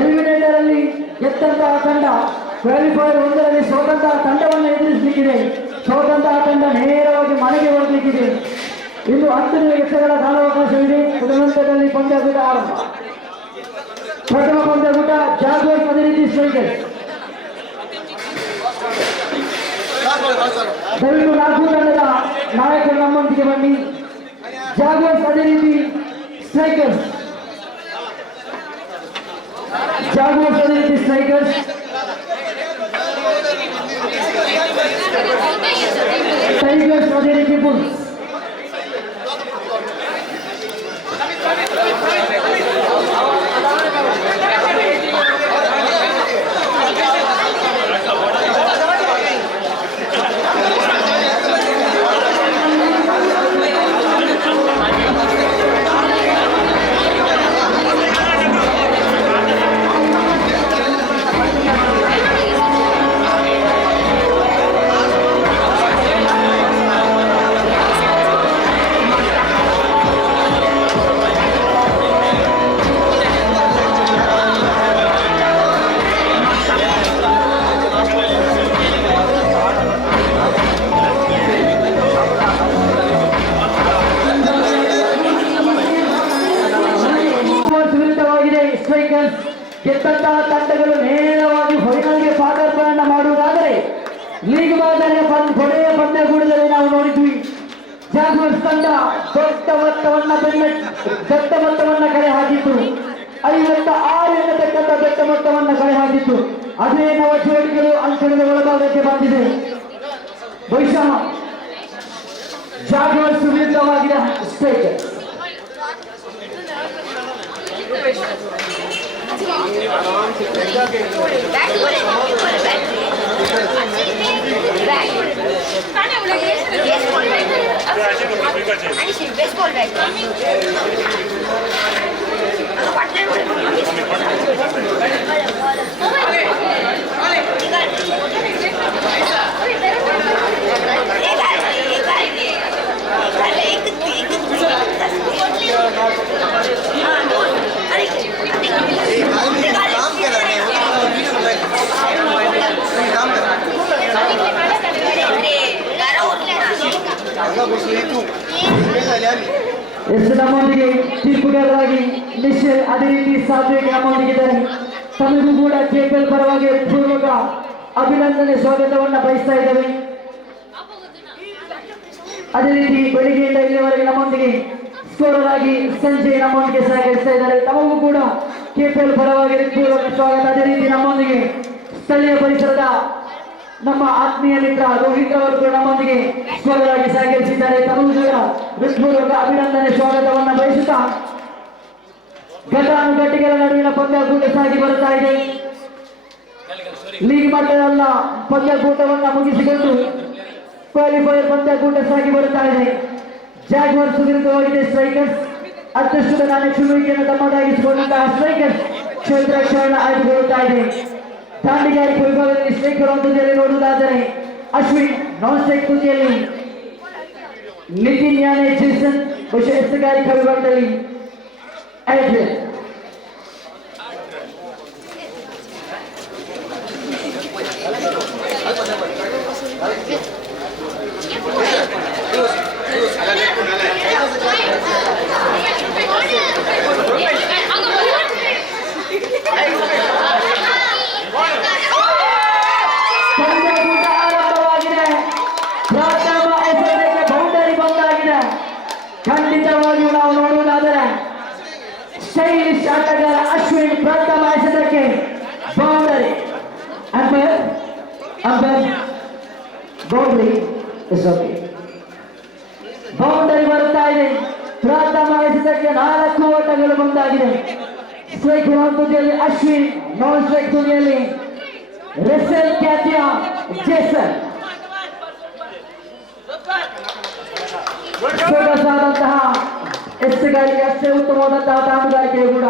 ಎಲಿಮಿನೇಟರ್ ಅಲ್ಲಿ ಗೆದ್ದಂತಹ ತಂಡ ಕ್ವಾಲಿಫೈಯರ್ 1ರಲ್ಲಿ ಸೋತಂತಹ ತಂಡವನ್ನು ಎದುರಿಸಲಿಕ್ಕಿದೆ. ಸೋತಂತಹ ತಂಡ ನೇರವಾಗಿ ಮನೆಗೆ ಹೋಗಲಿಕ್ಕಿದೆ. ಇನ್ನು 10 ನಿಮಿಷಗಳ ಕಾಲಾವಕಾಶವಿದೆ. ತದನಂತರದಲ್ಲಿ ಪಂದ್ಯಾಕೂಟ ಆರಂಭ. ಪ್ರಥಮ ಪಂದ್ಯಕೂಟ ಜಾಗ್ವಾರ್ಸ್ ಅದೇ ರೀತಿ ಸ್ಟ್ರೈಕರ್ಸ್. ದಯವಿಟ್ಟು 4 ತಂಡದ ನಾಯಕರು ನಮ್ಮೊಂದಿಗೆ ಬನ್ನಿ. ಜಾಗ್ವಾರ್ಸ್ ಅದೇ ರೀತಿ ಸ್ಟ್ರೈಕರ್ಸ್. ಜಾಗ್ವಾರ್ಸ್ ಅದೇ ರೀತಿ ಸ್ಟ್ರೈಕರ್ಸ್. ಟೈಗರ್ಸ್ ಅದೇ ರೀತಿ ಬುಲ್ಸ್. ಸ್ಟ್ರೈಕರ್ಸ್ ಗೆದ್ದಂತಹ ತಂಡಗಳು ನೇರವಾಗಿ ಫೈನಲ್ಗೆ ಪಾದಾರ್ಪಣೆ ಮಾಡುವುದಾದರೆ ಲೀಗ್ ಮಾದರಿಯ ಕೊನೆಯ ಪಂದ್ಯಕೂಟದಲ್ಲಿ ನಾವು ನೋಡಿದ್ವಿ. ಜಾಗ್ವಾರ್ಸ್ ತಂಡ ದೊಡ್ಡ ಮೊತ್ತವನ್ನ ಕಲೆ ಹಾಕಿತ್ತು. 56 ಎನ್ನತಕ್ಕಂಥ ದೊಡ್ಡ ಮೊತ್ತವನ್ನ ಕಲೆ ಹಾಕಿತ್ತು. ಅದೇ ನವ ಜೋಡಿಗಳು ಅಂಕಣದ ಒಳಭಾಗಕ್ಕೆ ಬಂದಿದೆ. ವೈಷಮ ಜಾಗ್ವಾರ್ಸ್ ವಿರುದ್ಧವಾಗಿನ ಸ್ಟ್ರೈಕರ್ಸ್. ಎಷ್ಟು ನಮ್ಮೊಂದಿಗೆ ತೀರ್ಪುಗಾರರಾಗಿ ನಿಶ್ಚಲ್ ಅದೇ ರೀತಿ ಸಾತ್ವಿಕ್ ನಮ್ಮೊಂದಿಗಿದ್ದಾರೆ. ತಮಗೂ ಕೂಡ ಕೆಪಿಎಲ್ ಪರವಾಗಿ ಪೂರ್ವಕ ಅಭಿನಂದನೆ ಸ್ವಾಗತವನ್ನ ಬಯಸ್ತಾ ಇದ್ದೇವೆ. ಅದೇ ರೀತಿ ಬೆಳಿಗ್ಗೆಯಿಂದ ಇಲ್ಲಿವರೆಗೆ ನಮ್ಮೊಂದಿಗೆ ಸ್ಕೋರರ್ ಆಗಿ ಸಂಜಯ್ ನಮ್ಮೊಂದಿಗೆ ಸಹಕರಿಸ್ತಾ ಇದ್ದಾರೆ. ತಮಗೂ ಕೂಡ ಕೆಪಿಎಲ್ ಪರವಾಗಿ ಪೂರ್ವಕ ಸ್ವಾಗತ. ಅದೇ ರೀತಿ ನಮ್ಮೊಂದಿಗೆ ಸ್ಥಳೀಯ ಪರಿಸರದ ನಮ್ಮ ಆತ್ಮೀಯ ಮಿತ್ರ ರೋಹಿತ್ ಅವರು ಕೂಡ ನಮ್ಮೊಂದಿಗೆ ಸ್ಕೋರರ್ ಆಗಿ ಸಹಕರಿಸಿದ್ದಾರೆ. ತಮಗೂ ಕೂಡ ಹೃತ್ಪೂರ್ವಕ ಅಭಿನಂದನೆ ಸ್ವಾಗತವನ್ನ ಬಯಸುತ್ತಾ ಘಟಾನುಘಟಿಗಳ ನಡುವಿನ ಪಂದ್ಯಕೂಟ ಸಾಗಿ ಬರುತ್ತಾ ಇದೆ. ಲೀಗ್ ಮಟ್ಟದ ಪಂದ್ಯಕೂಟವನ್ನ ಮುಗಿಸಿಕೊಂಡು ಕ್ವಾಲಿಫೈಯರ್ ಪಂದ್ಯಕೂಟ ಸಾಗಿ ಬರುತ್ತಾ ಇದೆ. ಜಾಗ್ವಾರ್ಸ್ ವಿರುದ್ಧವಾಗಿದೆ ಸ್ಟ್ರೈಕರ್ಸ್. ಅದೃಷ್ಟದ ನಾಣ್ಯ ತಮ್ಮದಾಗಿಸಿಕೊಂಡಂತಹ ಸ್ಟ್ರೈಕರ್ಸ್ ಕ್ಷೇತ್ರ ರಕ್ಷಣೆ ಆಯ್ದುಕೊಳ್ಳುತ್ತಾ ಇದೆ. ದಾಂಡಿಗಾರಿಕೆ ವಿಭಾಗದಲ್ಲಿ ಸ್ಟ್ರೈಕರ್ ತುದಿಯಲ್ಲಿ ನೋಡುವುದಾದರೆ ಅಶ್ವಿನ್, ನಾನ್ ಸ್ಟ್ರೈಕ್ ತುದಿಯಲ್ಲಿ ನಿತಿನ್ ಯಾನೆ, ಜೇಸನ್ ಎಸ್ತಗಾರಿಕಾ ವಿಭಾಗದಲ್ಲಿ ಆಡ್ರಿಯನ್. ಪಂದ್ಯಕೂಟ ಆರಂಭವಾಗಿದೆ. ಪ್ರಥಮ ಎಸೆತಕ್ಕೆ ಬೌಂಡರಿ ಬಂದಾಗಿದೆ. ಖಂಡಿತವಾಗಿಯೂ ನಾವು ನೋಡುವುದಾದರೆ ಸ್ಟೈಲಿಶ್ ಆಟಗಾರ ಅಶ್ವಿನ್ ಪ್ರಥಮ ಎಸೆತಕ್ಕೆ ಬೌಂಡರಿ. ಅಂಪೈರ್ ಬೌಂಡರಿ ಬೌಂಡರಿ ಬರುತ್ತಾ ಇದೆ. ಪ್ರಥಮ ಎಸೆತಕ್ಕೆ 4 ಓಟಗಳು ಬಂದಾಗಿದೆ. ಸ್ಟ್ರೈಕ್ ತುದಿಯಲ್ಲಿ ಅಶ್ವಿನ್, ನಾನ್ ಸ್ಟ್ರೈಕ್ ತುದಿಯಲ್ಲಿ ರೆಸೆಲ್ ಕ್ಯಾಟಿಯಾ, ಜೇಸನ್. ಸೊಗಸಾದಂತಹ ಎಸೆಗಾರಿಕೆ, ಅಷ್ಟೇ ಉತ್ತಮವಾದಂತಹ ದಾಮಗಾರಿಕೆ ಕೂಡ.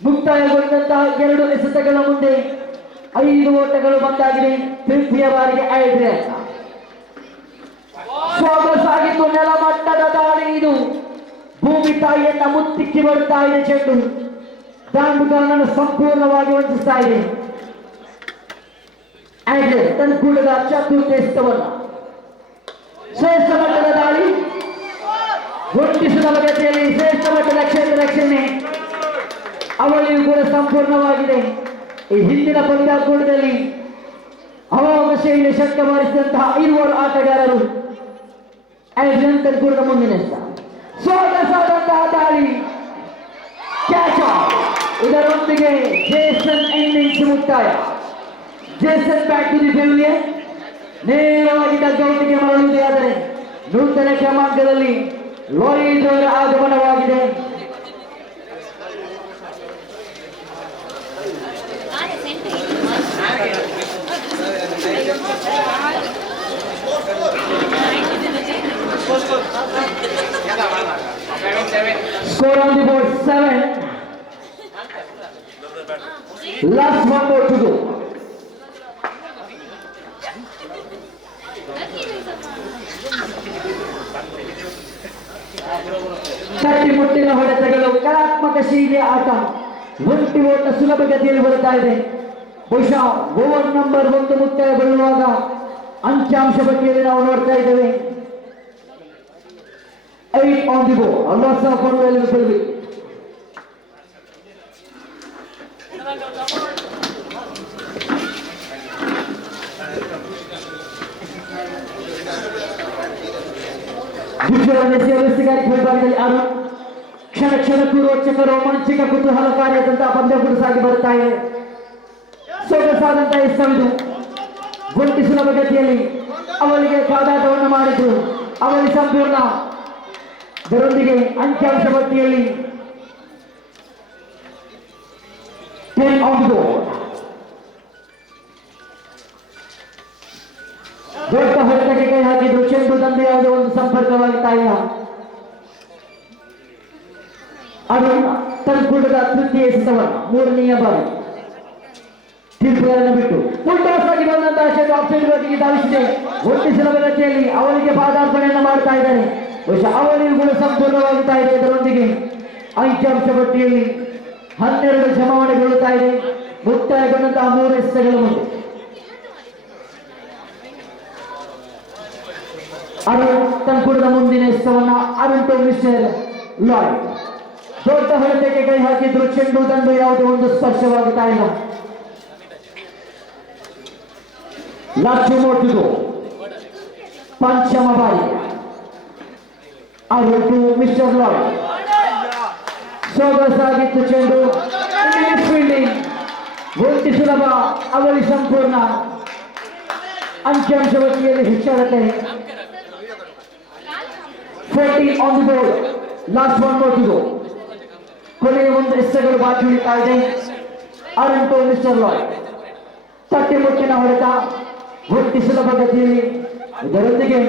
ಮುಕ್ತಾಯಗೊಂಡಂತಹ 2 ಎಸೆತಗಳ ಮುಂದೆ 5 ಓಟಗಳು ಬಂದಾಗಿದೆ. ತೃತೀಯ ಬಾರಿಗೆ ಆಡ್ರಿಯನ್. ಸೊಗಸಾಗಿತ್ತು ನೆಲಮಟ್ಟದ ದಾಳಿ ಇದು. ಭೂಮಿ ತಾಯಿಯನ್ನ ಮುತ್ತಿಕ್ಕಿ ಬರುತ್ತಾ ಇದೆ ಚೆಂಡು. ದಾಂಡುಗಾರನನ್ನು ಸಂಪೂರ್ಣವಾಗಿ ವಂಚಿಸ್ತಾ ಇದೆ. ಆಡ್ರಿಯನ್ ತನ್ನ ಕೂಡದ ಚತುರ್ಥ ಶ್ರೇಷ್ಠ ಮಟ್ಟದ ದಾಳಿ, ಹೊಂದಿಸುವ ಬಗೆಯಲ್ಲಿ ಶ್ರೇಷ್ಠ ಮಟ್ಟದ ಕ್ಷೇತ್ರ ರಕ್ಷಣೆ. ಅವಳಿಗೂ ಕೂಡ ಸಂಪೂರ್ಣವಾಗಿದೆ. ಈ ಹಿಂದಿನ ಪಂದ್ಯಾಕೂಟದಲ್ಲಿ ಅಮೋಘ ಶೈಲಿ ಶಕ್ತ ಬಾರಿಸಿದಂತಹ 5 ಆಟಗಾರರು ನಂತರ ಕೂಡ ಮುಂದಿನ ಸೊಗಸಾದಂತಹ ದಾಳಿ ಕ್ಯಾಚ್ ಔಟ್. ಇದರೊಂದಿಗೆ ಜೇಸನ್ ಇನ್ನಿಂಗ್ಸ್ ಮುಕ್ತಾಯ. Jason back to the pavilion, ನೇರವಾಗಿ ಡಗ್ಔಟ್ಗೆ ಮರಳುವುದೇ ಆದರೆ ನೂತನ ಕ್ರಮಾಂಕದಲ್ಲಿ ಲೋಹಿತ್ ಅವರ ಆಗಮನವಾಗಿದೆ. Score on the board 7. Last one more to go. ಕಟ್ಟಿ ಮುಟ್ಟಿನ ಹೊಡೆತಗಳು, ಕಲಾತ್ಮಕ ಶೈಲಿಯ ಆಟ, ಒಂಟಿ ಓಟ ಸುಲಭ ಗತಿಯಲ್ಲಿ ಬರುತ್ತಾ ಇದೆ. ಬಹುಶಃ ಓವರ್ ನಂಬರ್ 1 ಮುಕ್ತಾಯಗೊಳ್ಳುವಾಗ ಅಂಕಿಅಂಶ ಪಟ್ಟಿಯಲ್ಲಿ ನಾವು ನೋಡ್ತಾ ಇದ್ದೇವೆ 8 on the board. A loss of 1 valuable wicket. ವಿಭಾಗದಲ್ಲಿ ಆರು ಕ್ಷಣ ಕ್ಷಣಕ್ಕೂ ರೋಚಕ ರೋಮಾಂಚಕ ಕುತೂಹಲಕಾರಿಯಾದಂತಹ ಪಂದ್ಯಗಳು ಸಾಗಿ ಬರುತ್ತಾ ಇದೆ. ಸೊಗಸಾದಂತಹ ಎಸೆದು ಒಂಟಿ ಸುಲಭ ಗತಿಯಲ್ಲಿ ಅವಳಿಗೆ ಕಾದಾಟವನ್ನು ಮಾಡಿದ್ದು ಅವಳಿ ಸಂಪೂರ್ಣ. ಇದರೊಂದಿಗೆ ಅಂಕಿಅಂಶ ಪಟ್ಟಿಯಲ್ಲಿ 10 on the board. ದೊಡ್ಡ ಹೊಡೆತಕ್ಕೆ ಕೈ ಹಾಕಿದ್ರು, ಚೆಂಡು ತಂದೆ ಯಾವುದೇ ಒಂದು ಸಂಪರ್ಕವಾಗುತ್ತಾ ಇಲ್ಲ. ಅದು ತಲುಪುಟದ ತೃತೀಯ ಎಸೆತವನ್ನು 3ನೇ ಬಾರಿ ತೀರ್ಪುಗಳನ್ನು ಬಿಟ್ಟು ಫುಲ್ಟಾಸ್ ಆಗಿ ಬಂದಂತಹ ಚೆಂಡು ಆಫ್ಸೈಡ್ ಬದಿಗೆ ಧಾವಿಸಿದೆ. ಒಂಟಿ ಸುಲಭ ಗತಿಯಲ್ಲಿ ಅವಳಿಗೆ ಪಾದಾರ್ಪಣೆಯನ್ನು ಮಾಡ್ತಾ ಇದ್ದಾರೆ. ಬಹುಶಃ ಅವಳಿಗೂ ಕೂಡ ಸಂಪೂರ್ಣವಾಗುತ್ತಾ ಇದೆ. ಇದರೊಂದಿಗೆ ಅಂಕಿಅಂಶ ಪಟ್ಟಿಯಲ್ಲಿ 12 ಜಮಾವಣೆಗೊಳ್ಳುತ್ತಾ ಇದೆ. ಮುಕ್ತಾಯಗೊಂಡಂತಹ 3 ಎಸೆತಗಳ ಮುಂದೆ ಅರುಣ್ ತನ್ಕೂಡದ ಮುಂದಿನ ಎಸೆತವನ್ನ ಅರುಣ್ ಟು ಮಿಸ್ಟರ್ ಲಾಯ್ಡ್. ದೊಡ್ಡ ಹೊಡೆತಕ್ಕೆ ಕೈ ಹಾಕಿದ್ರು, ಚೆಂಡು ದಂಡು ಯಾವುದೇ ಒಂದು ಸ್ಪರ್ಶವಾಗುತ್ತಾ ಇಲ್ಲ. ಲಾಸ್ಟ್ ಮೋಟಿಗೂ ಪಂಚಮ ಬಾರಿ ಅರುಣ್ ಟು ಮಿಸ್ಟರ್ ಲಾಯ್ಡ್. ಸೊಗಸಾಗಿತ್ತು ಚೆಂಡು, ಫೀಲ್ಡಿಂಗ್, ಒಂಟಿ ಸುಲಭ, ಅವಳಿ ಸಂಪೂರ್ಣ. ಅಂಕಿಅಂಶ ಪಟ್ಟಿಯಲ್ಲಿ ಹೆಚ್ಚಳತೆ 14 on the board. Last one more to go. ಕೊನೆಯ ಒಂದು ಎಸೆತಗಳು ಬಾಕಿ ಉಳಿತಾ ಇದೆ. Arun to mister Lloyd. ತಟ್ಟಿ ಮುಟ್ಟಿನ ಹೊಡೆತ, ಒಂಟಿ ಸುಲಭ ಗತಿಯಲ್ಲಿ. ಇದರೊಂದಿಗೆ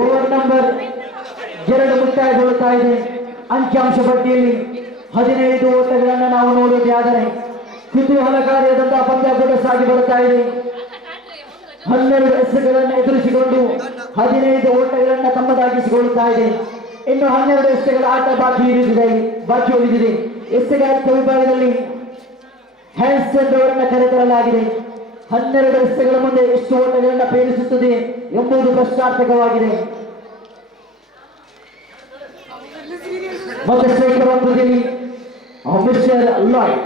ಓವರ್ ನಂಬರ್ 2 ಮುಕ್ತಾಯಗೊಳ್ಳುತ್ತಾ ಇದೆ. ಅಂಕಿಅಂಶ ಪಟ್ಟಿಯಲ್ಲಿ 15 ಓಟಗಳನ್ನು ನಾವು ನೋಡುವುದೇ ಆದರೆ ಕುತೂಹಲಕಾರಿಯಾದಂತಹ ಪಂದ್ಯ ಸಾಗಿ ಬರುತ್ತಾ ಇದೆ. 12 ಎಸೆತಗಳನ್ನು ಎದುರಿಸಿಕೊಂಡು 15 ಓಟಗಳನ್ನು ತಮ್ಮದಾಗಿಸಿಕೊಳ್ಳುತ್ತಾ ಇದೆ. ಇನ್ನು 12 ಎಸೆತಗಳ ಆಟ ಬಾಕಿ ಉಳಿದಿದೆ. ಎಸೆಗಳ ವಿಭಾಗದಲ್ಲಿ ಹ್ಯಾನ್ಸನ್ ಅವರನ್ನು ಕರೆತರಲಾಗಿದೆ. 12 ಎಸೆಗಳ ಮುಂದೆ ಎಷ್ಟು ಓಟಗಳನ್ನು ಪೇರಿಸುತ್ತದೆ ಎಂಬುದು ಪ್ರಶ್ನಾರ್ಥಕವಾಗಿದೆ. ಮತ್ತೆ ಸ್ಟ್ರೈಕರ್ ಪಂದ್ಯದಲ್ಲಿ ಮಿಸ್ಟರ್ ಲಾಯ್ಡ್.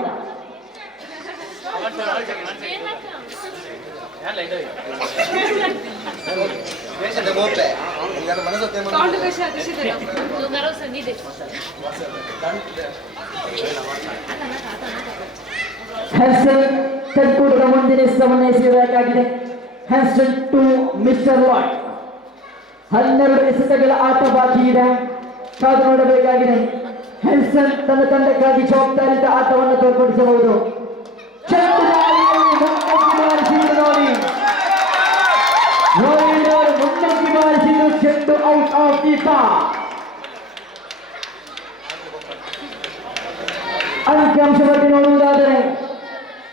ಹ್ಯಾನ್ಸನ್ ತನ್ಕೂಡದ ಮುಂದಿನ ಎಸೆತವನ್ನು ಎಸೆಯಬೇಕಾಗಿದೆ. Hanson to mister Lloyd. 12 ಎಸೆತಗಳ ಆಟ ಬಾಕಿ ಇದೆ, ಕಾದು ನೋಡಬೇಕಾಗಿದೆ. ಹ್ಯಾನ್ಸನ್ ತನ್ನ ತಂಡಕ್ಕಾಗಿ ಜವಾಬ್ದಾರಿತ ಆಟವನ್ನು ತೋರ್ಪಡಿಸಬಹುದು. ಮುನ್ನಡೆಸಿ ಬಾರಿಸಿದ್ದು ಚೆಂಡು ಔಟ್ ಆಫ್ ದಿ ಪಾರ್ಕ್. ಅಂಕಿಅಂಶ ಪಟ್ಟಿ ನೋಡುವುದಾದರೆ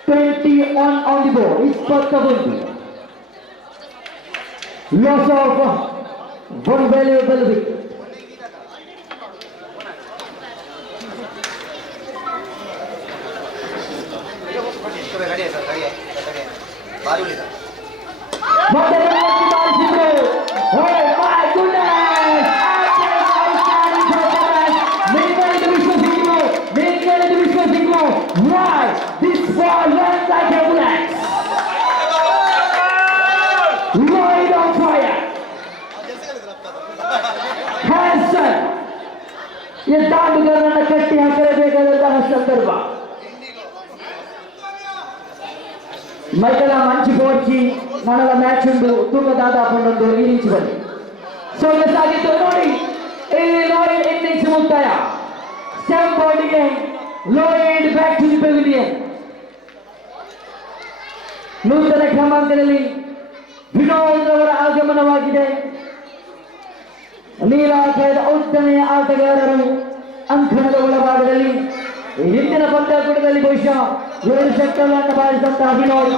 21 on the board. 21. Loss of 1 valuable wicket. ಈ ದಾಂಡುಗಾರರನ್ನ ಕಟ್ಟಿ ಹಾಕಲೇಬೇಕಾದಂತಹ ಸಂದರ್ಭ. ಮೈಕಲ ಮಂಚಿ ಪೋಡ್ಚಿ ನನಲ ಮ್ಯಾಚ್ ಉಂಟು ತೂಕ ದಾದಾಪೊಂದೊಂದು ಈ ರೀತಿ ಬನ್ನಿ ಸೊಗಸಾಗಿತ್ತು ನೋಡಿ. ಇಲ್ಲಿ ಲೋಯಿಡ್ ಇನ್ನಿಂಗ್ಸ್ ಮುಕ್ತಾಯ. ಸ್ಟಂಪ್ ಬೋರ್ಡ್ಗೆ Lloyd back to the pavilion. ನೂತನ ಕ್ರಮಾಂಕದಲ್ಲಿ ವಿನೋದ್ ಅವರ ಆಗಮನವಾಗಿದೆ. ನೀಲಾಕಾಯದ ಉದ್ದನೆಯ ಆಟಗಾರರು ಅಂಕಣದ ಒಳಭಾಗದಲ್ಲಿ ಹಿಂದಿನ ಪಂದ್ಯಾಕೂಟದಲ್ಲಿ ಬಹುಶಃ 2 ಶತಕಗಳನ್ನು ಬಾರಿಸಿದಂತಹ ವಿನೋದ್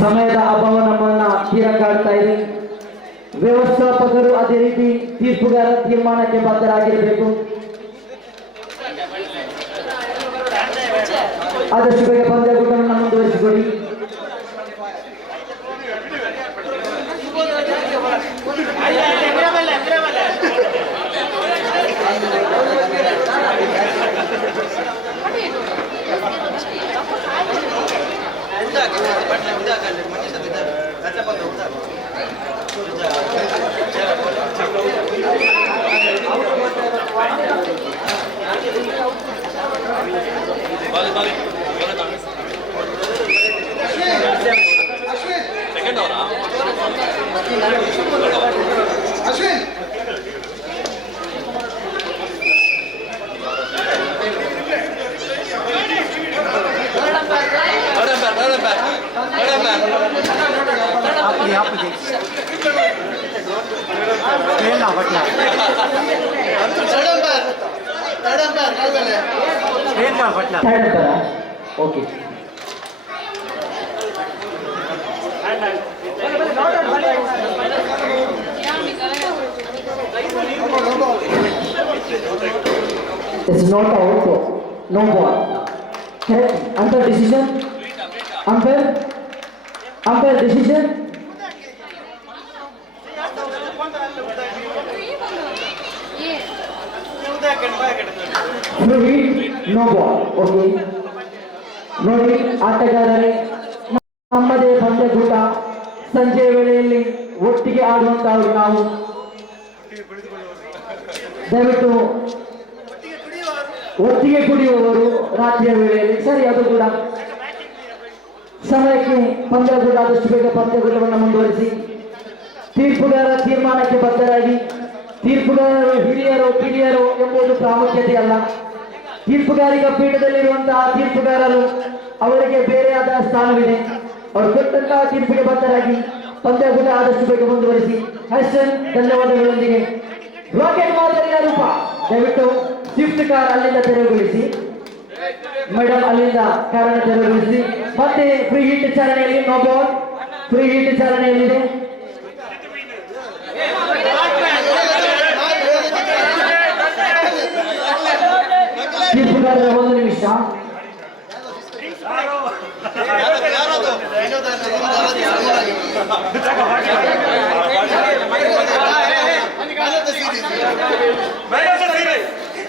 ಸಮಯದ ಅಭಾವ ನಮ್ಮನ್ನ ತೀರಕಾಡ್ತಾ ಇದೆ. ವ್ಯವಸ್ಥಾಪಕರು ಅದೇ ರೀತಿ ತೀರ್ಪುಗಾರ ತೀರ್ಮಾನಕ್ಕೆ ಬದ್ಧರಾಗಿರಬೇಕು. ಆದಷ್ಟು ಬೇಗ ಪಂದ್ಯಾಕೂಟವನ್ನು ಮುಂದುವರಿಸಿಕೊಡಿ. Okay, it's not out, no ball. Correct. Umpire decision. Umpire decision. Free hit, no ball. Okay. ನೋಡಿ ಆಟಗಾರರೇ, ನಮ್ಮದೇ ಪಂದ್ಯಕೂಟ ಸಂಜೆಯ ವೇಳೆಯಲ್ಲಿ ಒಟ್ಟಿಗೆ ಆಡುವಂತಹವರು ನಾವು. ದಯವಿಟ್ಟು ಒಟ್ಟಿಗೆ ಕುಡಿಯುವವರು ರಾತ್ರಿಯ ವೇಳೆಯಲ್ಲಿ ಸರಿ, ಅದು ಕೂಡ ಸಮಯಕ್ಕೆ ಪಂದ್ಯಕೂಟ ಆದಷ್ಟು ಬೇಗ ಪಂದ್ಯಕೂಟವನ್ನು ಮುಂದುವರಿಸಿ. ತೀರ್ಪುಗಾರ ತೀರ್ಮಾನಕ್ಕೆ ಬದ್ಧರಾಗಿ. ತೀರ್ಪುಗಾರರು ಹಿರಿಯರು ಕಿರಿಯರು ಎಂಬುದು ಪ್ರಾಮುಖ್ಯತೆ ಅಲ್ಲ. ತೀರ್ಪುಗಾರಿಕಾ ಪೀಠದಲ್ಲಿರುವಂತಹ ತೀರ್ಪುಗಾರರು ಅವರಿಗೆ ಬೇರೆಯಾದ ಸ್ಥಾನವಿದೆ. ಅವರು ಕೊಟ್ಟಂತಹ ತೀರ್ಪಿಗೆ ಬದ್ಧರಾಗಿ ಪಂದ್ಯಕೂಟ ಆದಷ್ಟು ಬೇಗ ಮುಂದುವರಿಸಿ. ಹರ್ಷನ್ ಧನ್ಯವಾದಗಳೊಂದಿಗೆ ರಾಕೆಟ್ ಮಾದರಿಯ ರೂಪ ದಯವಿಟ್ಟು ಸ್ವಿಫ್ಟ್ ಕಾರ್ ಅಲ್ಲಿಂದ ತೆರವುಗೊಳಿಸಿ. ಮೇಡಮ್ ಅಲ್ಲಿಂದ ಕಾರನ್ನು ತೆರವುಗೊಳಿಸಿ. ಮತ್ತೆ ಫ್ರೀ ಹಿಟ್ ಚಾಲನೆಯಲ್ಲಿ ನೋ ಬಾಲ್. ಫ್ರೀ ಹಿಟ್ ಚಾಲನೆಯಲ್ಲಿದೆ. ತೀರ್ಪುಗಾರರ 1 ನಿಮಿಷ.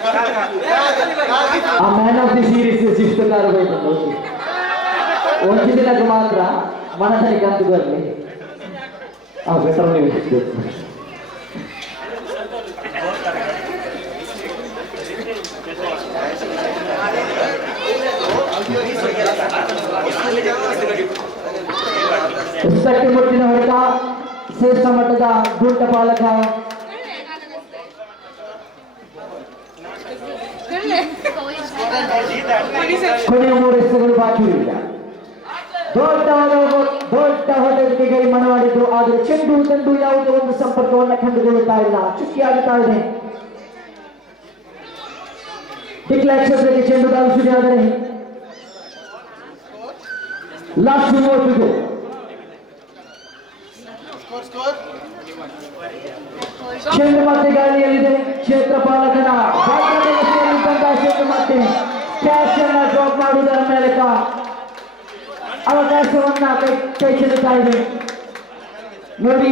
ಆ ಮ್ಯಾನ್ ಆಫ್ ದಿ ಸೀರೀಸ್ ಶಿಸ್ತುಕಾರ ಬೈತಂದು ಒಂದು ದಿನಕ್ಕೆ ಮಾತ್ರ ಮನಸ್ಸಲ್ಲಿ ಕಂತು ಬರಲಿ ಆ ಬೆಟರ್ ನೀವು ಮುಟ್ಟಿನ ಹೊಡೆತ ಶ್ರೇಷ್ಠ ಮಟ್ಟದ ಗುಂಟ ಪಾಲಕ ಕೊನೆಯ 3 ಎಸೆತಗಳು ಬಾಕಿ ಇಲ್ಲ. ದೊಡ್ಡ ಹೊಡೆತಕ್ಕೆ ಕೈ ಮನವಾಡಿದ್ರು, ಆದರೆ ಚೆಂಡು ತಂಡು ಯಾವುದೇ ಒಂದು ಸಂಪರ್ಕವನ್ನು ಕಂಡುಕೊಳ್ಳುತ್ತಾ ಇಲ್ಲ, ಚುಕ್ಕಿಯಾಗುತ್ತಾ ಇದೆ. ಡಿಕ್ಲೇರ್ ಕ್ಷೇತ್ರಕ್ಕೆ ಚೆಂಡು ಧಾವಿಸಿದೆ, ಆದರೆ ಲಾಸ್ಟ್ ಮೂವತ್ತಿಗೂ ಚೆಂಡು ಮತ್ತೆ ಗಾಳಿಯಲ್ಲಿದೆ. ಕ್ಷೇತ್ರ ಪಾಲಕನ ಚೆಂಡು ಮತ್ತೆ ಕ್ಯಾಚ್ ಅನ್ನ ಡ್ರಾಪ್ ಮಾಡುವುದರ ಮೂಲಕ ಅವಕಾಶವನ್ನ ಕೈ ಚೆಲ್ಲುತ್ತಾ ಇದೆ. ನೋಡಿ,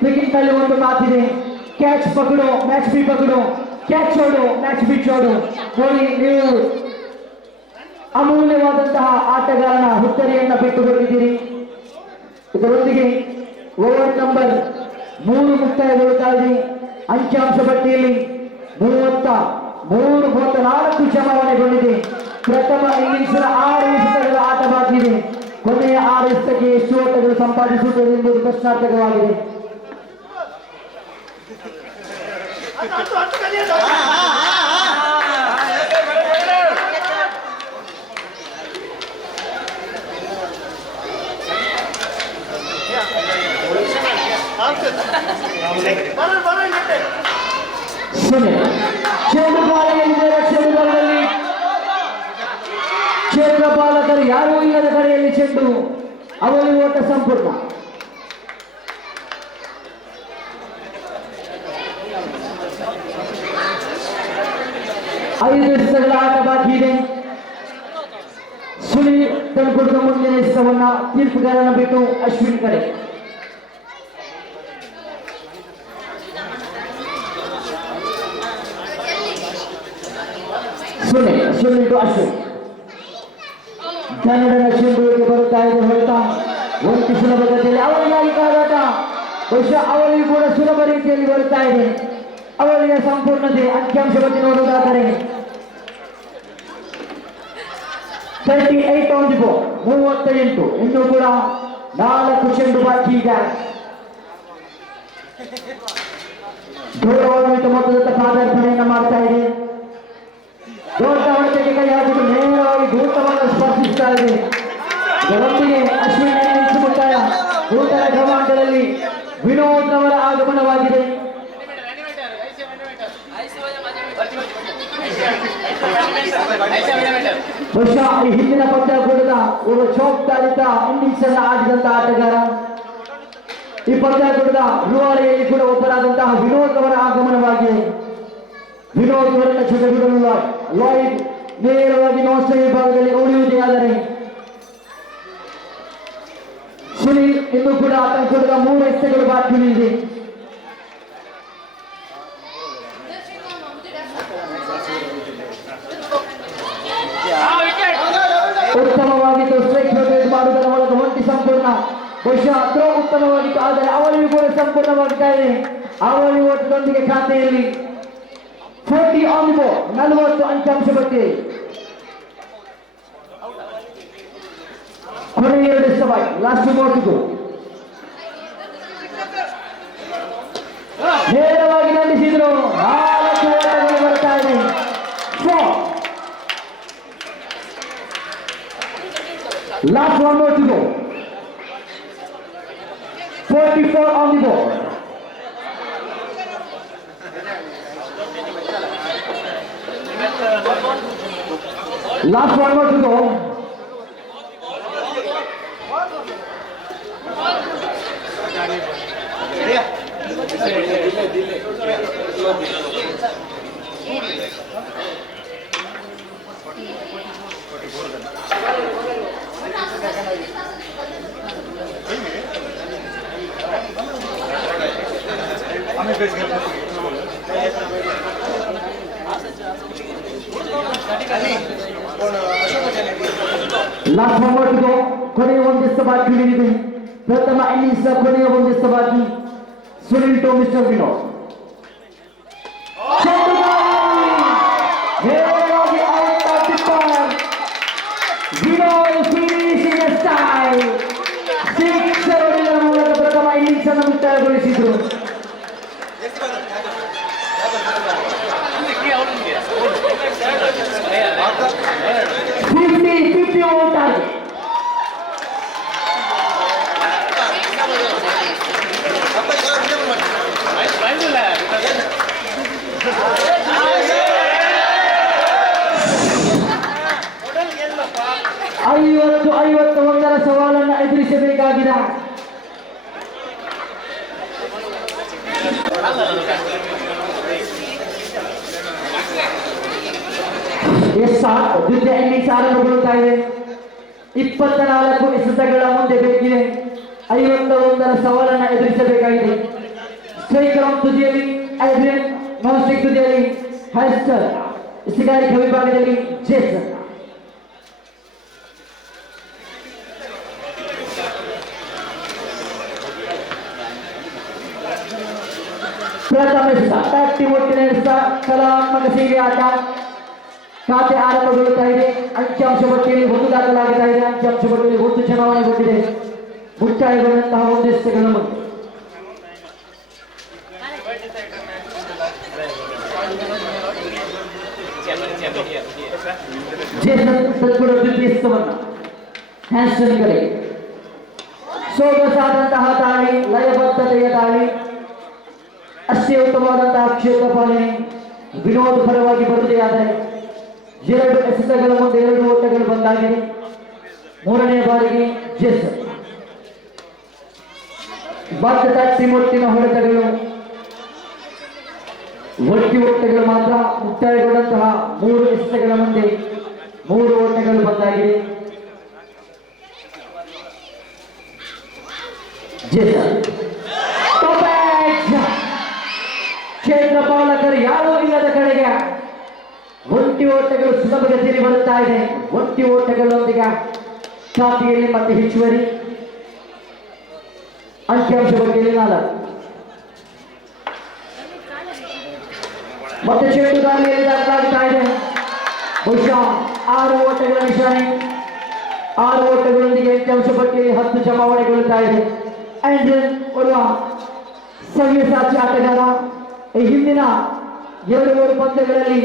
ಕ್ರಿಕೆಟ್ ನಲ್ಲಿ ಒಂದು ಮಾತಿದೆ, ಕ್ಯಾಚ್ ಪಕಡು ಮ್ಯಾಚ್ ಬಿ ಪಕಡು, ಕ್ಯಾಚ್ ಓಡು ಮ್ಯಾಚ್ ಬಿ ಚೋಡು. ನೋಡಿ, ನೀವು ಅಮೂಲ್ಯವಾದಂತಹ ಆಟಗಾರನ ಹುತ್ತರಿಯನ್ನ ಬಿಟ್ಟುಕೊಂಡಿದ್ದೀರಿ. ಇದರೊಂದಿಗೆ ಓವರ್ ನಂಬರ್ 3 ಮುಕ್ತಾಯಗೊಳ್ಳುತ್ತಾ ಇದೆ. ಅಂಕಿಅಂಶ ಪಟ್ಟಿಯಲ್ಲಿ 34 ಜಮಾವಣೆಗೊಂಡಿದೆ. ಪ್ರಥಮ ಇನ್ನಿಂಗ್ಸ್ನ 6 ಎಸೆತಗಳ ಆಟ ಬಾಕಿ ಇದೆ. ಕೊನೆಯ 6 ಎಸೆತಕ್ಕೆ ಎಷ್ಟು ಓಟಗಳು ಸಂಪಾದಿಸುತ್ತದೆ ಎಂಬುದು ಪ್ರಶ್ನಾರ್ಥಕವಾಗಿದೆ. ಕ್ಷೇತ್ರ ಪಾಲಕರು ಯಾರೂ ಇಲ್ಲದ ಕಡೆಯಲ್ಲಿ ಚೆಂಡು, ಅವಳಿ ಓಟ ಸಂಪೂರ್ಣ. ಐದು ಎಸೆತಗಳ ಆಟ ಬಾಕಿ ಇದೆ. ಸುನೀಲ್ ತಂದುಕೊಡುವ ಮುಂದಿನ ಎಸೆತವನ್ನ ತೀರ್ಪುಗಾರನ ಬಿಟ್ಟು ಅಶ್ವಿನ್ ಕಡೆ. ಸುನೀಲ್ ಟು ಅಶ್ವಿನ್. ಕನ್ನಡದ ಚೆಂಡುವಿಗೆ ಬರುತ್ತಾ ಇದೆ ಹೊರತ. ಒಂದು ಸುಲಭದಲ್ಲಿ ಅವಳಿಗಾಗಿ ಕಾದಾಟ, ಬಹುಶಃ ಅವಳಿಗೆ ಕೂಡ ಸುಲಭ ರೀತಿಯಲ್ಲಿ ಬರುತ್ತಾ ಇದೆ. ಅವಳಿಗೆ ಸಂಪೂರ್ಣತೆ ಅಂಕಿಅಂಶ ಬಗ್ಗೆ ನೋಡುವುದಾದರೆ 38 ಆನ್ ದಿ ಬಾಲ್, 38. ಇನ್ನೂ ಕೂಡ 4 ಚೆಂಡು ಬಾಕಿ ಈಗ. ಗೌರವಾನ್ವಿತ ಮೊತ್ತದ ಪಾದಾರ್ಪಣೆಯನ್ನ ಮಾಡ್ತಾ ಇದೆ. ದೊಡ್ಡ ಹೊಡೆತಕ್ಕೆ ಕೈ ಹಾಕಿದ್ದು ನೇರವಾಗಿ ದೂತವನ್ನು ಸ್ಪರ್ಶಿಸ್ತಾ ಇದೆ. ಇದರೊಂದಿಗೆ ಅಶ್ವಿನ್ ಇನ್ನಿಂಗ್ಸ್ ಮುಕ್ತಾಯ. ದೂತರ ಕ್ರಮಾಂಕದಲ್ಲಿ ವಿನೋದ್ ಅವರ ಆಗಮನವಾಗಿದೆ. ಬಹುಶಃ ಈ ಹಿಂದಿನ ಪಂದ್ಯಾಕೂಟದ ಒಬ್ಬ ಜವಾಬ್ದಾರಿತ ಇನ್ನಿಂಗ್ಸ್ ಅನ್ನು ಆಡಿದಂತಹ ಆಟಗಾರ. ಈ ಪಂದ್ಯಾಕೂಟದ ರೂವಾರಿಯಲ್ಲಿ ಕೂಡ ಒಬ್ಬರಾದಂತಹ ವಿನೋದ್ ಅವರ ಆಗಮನವಾಗಿದೆ. ವಿನೋದ್ ಅವರನ್ನ ಚಟುವಟಿಕೆ ಲಾಯ್ಡ್ ನೇರವಾಗಿ ನಾನ್ ಸ್ಟ್ರೈಕ್ ವಿಭಾಗದಲ್ಲಿ ಉಳಿಯುವುದೇ ಆದರೆ ಸುನೀಲ್ ಇನ್ನೂ ಕೂಡ ತಂಕೂಟದ 3 ಎಸೆತಗಳು ಬಾಕಿ ಇದೆ. ಉತ್ತಮವಾಗಿತ್ತು, ಸ್ಟ್ರೈಕ್ ರೊಟೇಟ್ ಮಾಡುವುದರ ಮೂಲಕ ಒಂಟಿ ಸಂಪೂರ್ಣ. ಬಹುಶಃ ಥ್ರೋ ಉತ್ತಮವಾಗಿತ್ತು, ಆದರೆ ಅವಳಿಗೂ ಕೂಡ ಸಂಪೂರ್ಣವಾಗ್ತಾ ಇದೆ. ಅವಳಿ ಓಟದೊಂದಿಗೆ ಖಾತೆಯಲ್ಲಿ 40 ಆನ್ ದಿ ಬಾಲ್, 40 ಅಂಕಿಅಂಶ ಪಟ್ಟಿ. ಕೊನೆಯ 2 ಎಸೆತ, ಲಾಸ್ಟ್ ಮೂವತ್ತಿಗೂ ನೇರವಾಗಿ ನಂದಿಸಿದ್ರು. 4 ಓಟಗಳು ಬರ್ತಾ ಇದೆ. Last 1 more to go. 44 on the ball. Last 1 more to go. Last ಮೊಮೆಂಟ್ಗೆ ಕೊನೆಯ ಒಂದಿಷ್ಟು ಬಾಕಿ ಉಳಿದಿದೆ. ಪ್ರಥಮ ಇನ್ನಿಂಗ್ಸ್ ಕೊನೆಯ ಒಂದಿಷ್ಟು ಬಾಕಿ. Sunil to mister Vinod. ನೇರವಾಗಿ out of the park. Vinod finishing style. Sixer ಹೊಡೆಯುವ ಮೂಲಕ ಪ್ರಥಮ ಇನ್ನಿಂಗ್ಸ್ ಅನ್ನು ಮುಕ್ತಾಯಗೊಳಿಸಿದರು. ಔಟ್ ಆಗಿ ಐವತ್ತು ಒಂದರ ಸವಾಲನ್ನು ಎದುರಿಸಬೇಕಾಗಿದೆ. ದ್ವಿತೀಯ ಇನ್ನಿಂಗ್ಸ್ ಆರಂಭಗೊಳ್ಳುತ್ತಾ ಇದೆ. 24 ಎಸೆತಗಳ ಮುಂದೆ ಬೇಕಿದೆ. 51ರ ಸವಾಲನ್ನು ಎದುರಿಸಬೇಕಾಗಿದೆ. ಸ್ಟ್ರೈಕರ್ ತುದಿಯಲ್ಲಿ ಆಡ್ರಿಯನ್, ನಾನ್ ಸ್ಟ್ರೈಕ್ ತುದಿಯಲ್ಲಿ ಹ್ಯಾಸ್ಟರ್, ಎಸೆಗಾರಿಕೆ ವಿಭಾಗದಲ್ಲಿ ಜೇಸನ್. ಪ್ರಥಮ ಎಸೆತ ಟ್ಯಾಕ್ಟಿ ಒಟ್ಟಿನ ಎಸೆತ, ಕಲಾತ್ಮಕ ಸೇವೆ ಆಟ. ಖಾತೆ ಆರಂಭಗೊಳ್ಳುತ್ತಾ ಇದೆ. ಅಂಕಿಅಂಶ ಪಟ್ಟಿಯಲ್ಲಿ 1 ದಾಖಲಾಗುತ್ತಾ ಇದೆ. ಅಂಕಿಅಂಶ ಪಟ್ಟಿಯಲ್ಲಿ 1 ಚುನಾವಣೆಗೊಂಡಿದೆ. ಮುಕ್ತಾಯಗೊಂಡಂತಹ ಒಂದಿಷ್ಟಗಳ ಮುಂದೆ ಜೇಸನ್ ತತ್ಪುರ ದ್ವಿತೀಯ ಎಸೆತವನ್ನು ಹ್ಯಾನ್ಸನ್ ಕಡೆ. ಸೊಗಸಾದಂತಹ ದಾಳಿ, ಲಯಬದ್ಧತೆಯ ದಾಳಿ, ಅಷ್ಟೇ ಉತ್ತಮವಾದಂತಹ ಕ್ಷೇತ್ರ ಪಾಲನೆ ವಿನೋದ್ ಪರವಾಗಿ ಬರುವುದೇ ಆದರೆ 2 ಎಸೆತಗಳ ಮುಂದೆ 2 ಓಟಗಳು ಬಂದಾಗಿದೆ. 3ನೇ ಬಾರಿಗೆ ಜೇಸನ್ ಬದ್ಧತಾ ಟಿಮೊಟ್ಟಿನ ಹೊಡೆತಗಳು, ಒಟ್ಟಿ ಓಟಗಳು ಮಾತ್ರ. ಮುಕ್ತಾಯಗೊಂಡಂತಹ 3 ಎಸೆತಗಳ ಮುಂದೆ 3 ಓಟಗಳು ಬಂದಾಗಿದೆ. ಜೇಸನ್ ಕ್ಷೇತ್ರ ಪಾಲಕರು ಯಾರೂ ಇಲ್ಲದ ಕಡೆಗೆ ಒಂಟಿ ಓಟಗಳು ಸುಲಭಗತಿಯಲ್ಲಿ ಬರುತ್ತಾ ಇದೆ. ಒಂಟಿ ಓಟಗಳೊಂದಿಗೆ ಖಾತೆಯಲ್ಲಿ ಮತ್ತೆ ಹೆಚ್ಚುವರಿ. ಅಂಕಿಅಂಶ ಪಟ್ಟಿಯಲ್ಲಿ 4. ಮತ್ತೆ ಚೆಂಡು ದಾಳಿಯಲ್ಲಿ ದಾಖಲಾಗುತ್ತಾ ಇದೆ. ಬಹುಶಃ 6 ಓಟಗಳ ನಿಶಾನೆ. 6 ಓಟಗಳೊಂದಿಗೆ ಅಂಕಿಅಂಶ ಪಟ್ಟಿಯಲ್ಲಿ 10 ಜಮಾವಣೆಗೊಳ್ಳುತ್ತಾ ಇದೆ. ಆಂಡ್ರಿಯನ್ ಓರ್ವ ಸವ್ಯಸಾಚಿ ಆಟಗಾರ. ಈ ಹಿಂದಿನ 2 ಪಂದ್ಯಗಳಲ್ಲಿ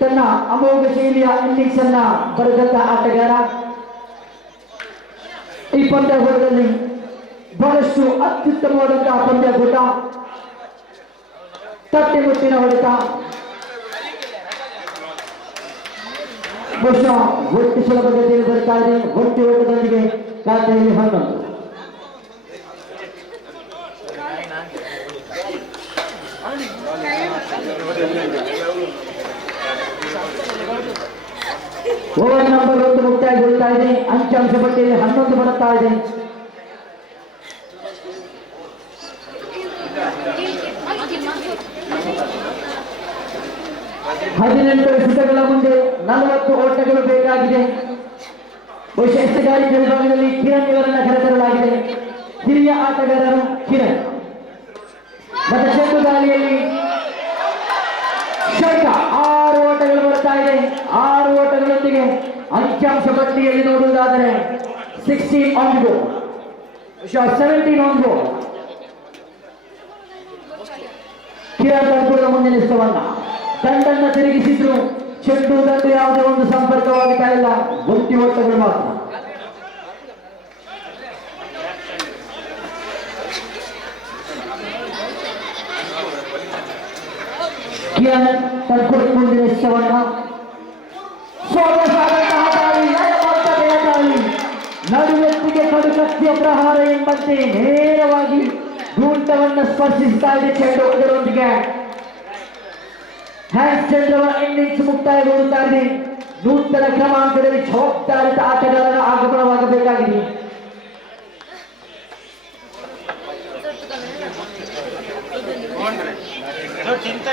ತನ್ನ ಅಮೋಘ ಶೈಲಿಯ ಇನ್ನಿಂಗ್ಸ್ ಅನ್ನ ಬರೆದಂತ ಆಟಗಾರ. ಈ ಪಂದ್ಯದಲ್ಲಿ ಬಹಳಷ್ಟು ಅತ್ಯುತ್ತಮವಾದಂತಹ ಪಂದ್ಯಕೂಟ, ತಟ್ಟೆಮುಟ್ಟಿನ ಹೊಡೆತ. ಬಹುಶಃ ಒಟ್ಟು ಸುಲಭಗತಿಯಲ್ಲಿ ಬರ್ತಾ ಇದೆ. ಒಟ್ಟು ಓಟದೊಂದಿಗೆ ಖಾತೆಯಲ್ಲಿ 11. ಓವರ್ ನಂಬರ್ 1 ಮುಕ್ತಾಯಗೊಳ್ಳುತ್ತಾ ಇದೆ. ಅಂಕಿಅಂಶ ಪಟ್ಟಿಯಲ್ಲಿ 11 ಬರುತ್ತಾ ಇದೆ. ಹದಿನೆಂಟು ಎಸೆತಗಳ ಮುಂದೆ 40 ಓಟಗಳು ಬೇಕಾಗಿದೆ. ಬಹುಶಃ ಎಸೆಗಾರಿಕೆ ವಿಭಾಗದಲ್ಲಿ ಕಿರಣ್ ಇವರನ್ನ ಕರೆತರಲಾಗಿದೆ. ಹಿರಿಯ ಆಟಗಾರರು ಕಿರಣ್. ಮತ್ತೆ ಚೆಂಡು ದಾಳಿಯಲ್ಲಿ ಶರ್ಕ 6 ಓಟಗಳು ಬರ್ತಾ ಇದೆ. 6 ಓಟಗಳೊಂದಿಗೆ ಅಂಕಿಅಂಶ ಪಟ್ಟಿಯಲ್ಲಿ ನೋಡುವುದಾದರೆ 16 ಆನ್ ಗೋ, 17 ಆನ್ ಗೋ. ಕಿರಣ್ ತಂಡದ ಮುಂದಿನ ಎಸೆತವನ್ನ ದಂಡನ್ನು ತಿರುಗಿಸಿದ್ರು. ಚೆಂಡು ದಂಡು ಯಾವುದೇ ಒಂದು ಸಂಪರ್ಕವಾಗುತ್ತಾ ಇಲ್ಲ. ಒಂಟಿ ಓಟಗಳು ಮಾತ್ರ. ಕಿರಣ್ ತಂದುಕೊಂಡ ಎಸೆತವನ್ನ ಸೊಗಸಾದಂತಹ ದಾಳಿ, ಲಯಬದ್ಧತೆಯ ದಾಳಿ, ನಡುವೆತ್ತಿಗೆ ಕಡುಕತ್ತಿಯ ಪ್ರಹಾರ ಎಂಬಂತೆ ನೇರವಾಗಿ ಗೂಂಟವನ್ನು ಸ್ಪರ್ಶಿಸ್ತಾ ಇದೆ ಚೆಂಡು. ಅದರೊಂದಿಗೆ ಹ್ಯಾನ್ಸ್ಟನ್ ಅವರ ಇನ್ನಿಂಗ್ಸ್ ಮುಕ್ತಾಯಗೊಳ್ಳುತ್ತಾ ಇದೆ. ನೂತನ ಕ್ರಮಾಂಕದಲ್ಲಿ ಜವಾಬ್ದಾರಿತ ಆಟಗಾರರ ಆಗಮನವಾಗಬೇಕಾಗಿದೆ. ಚಿಂತೆ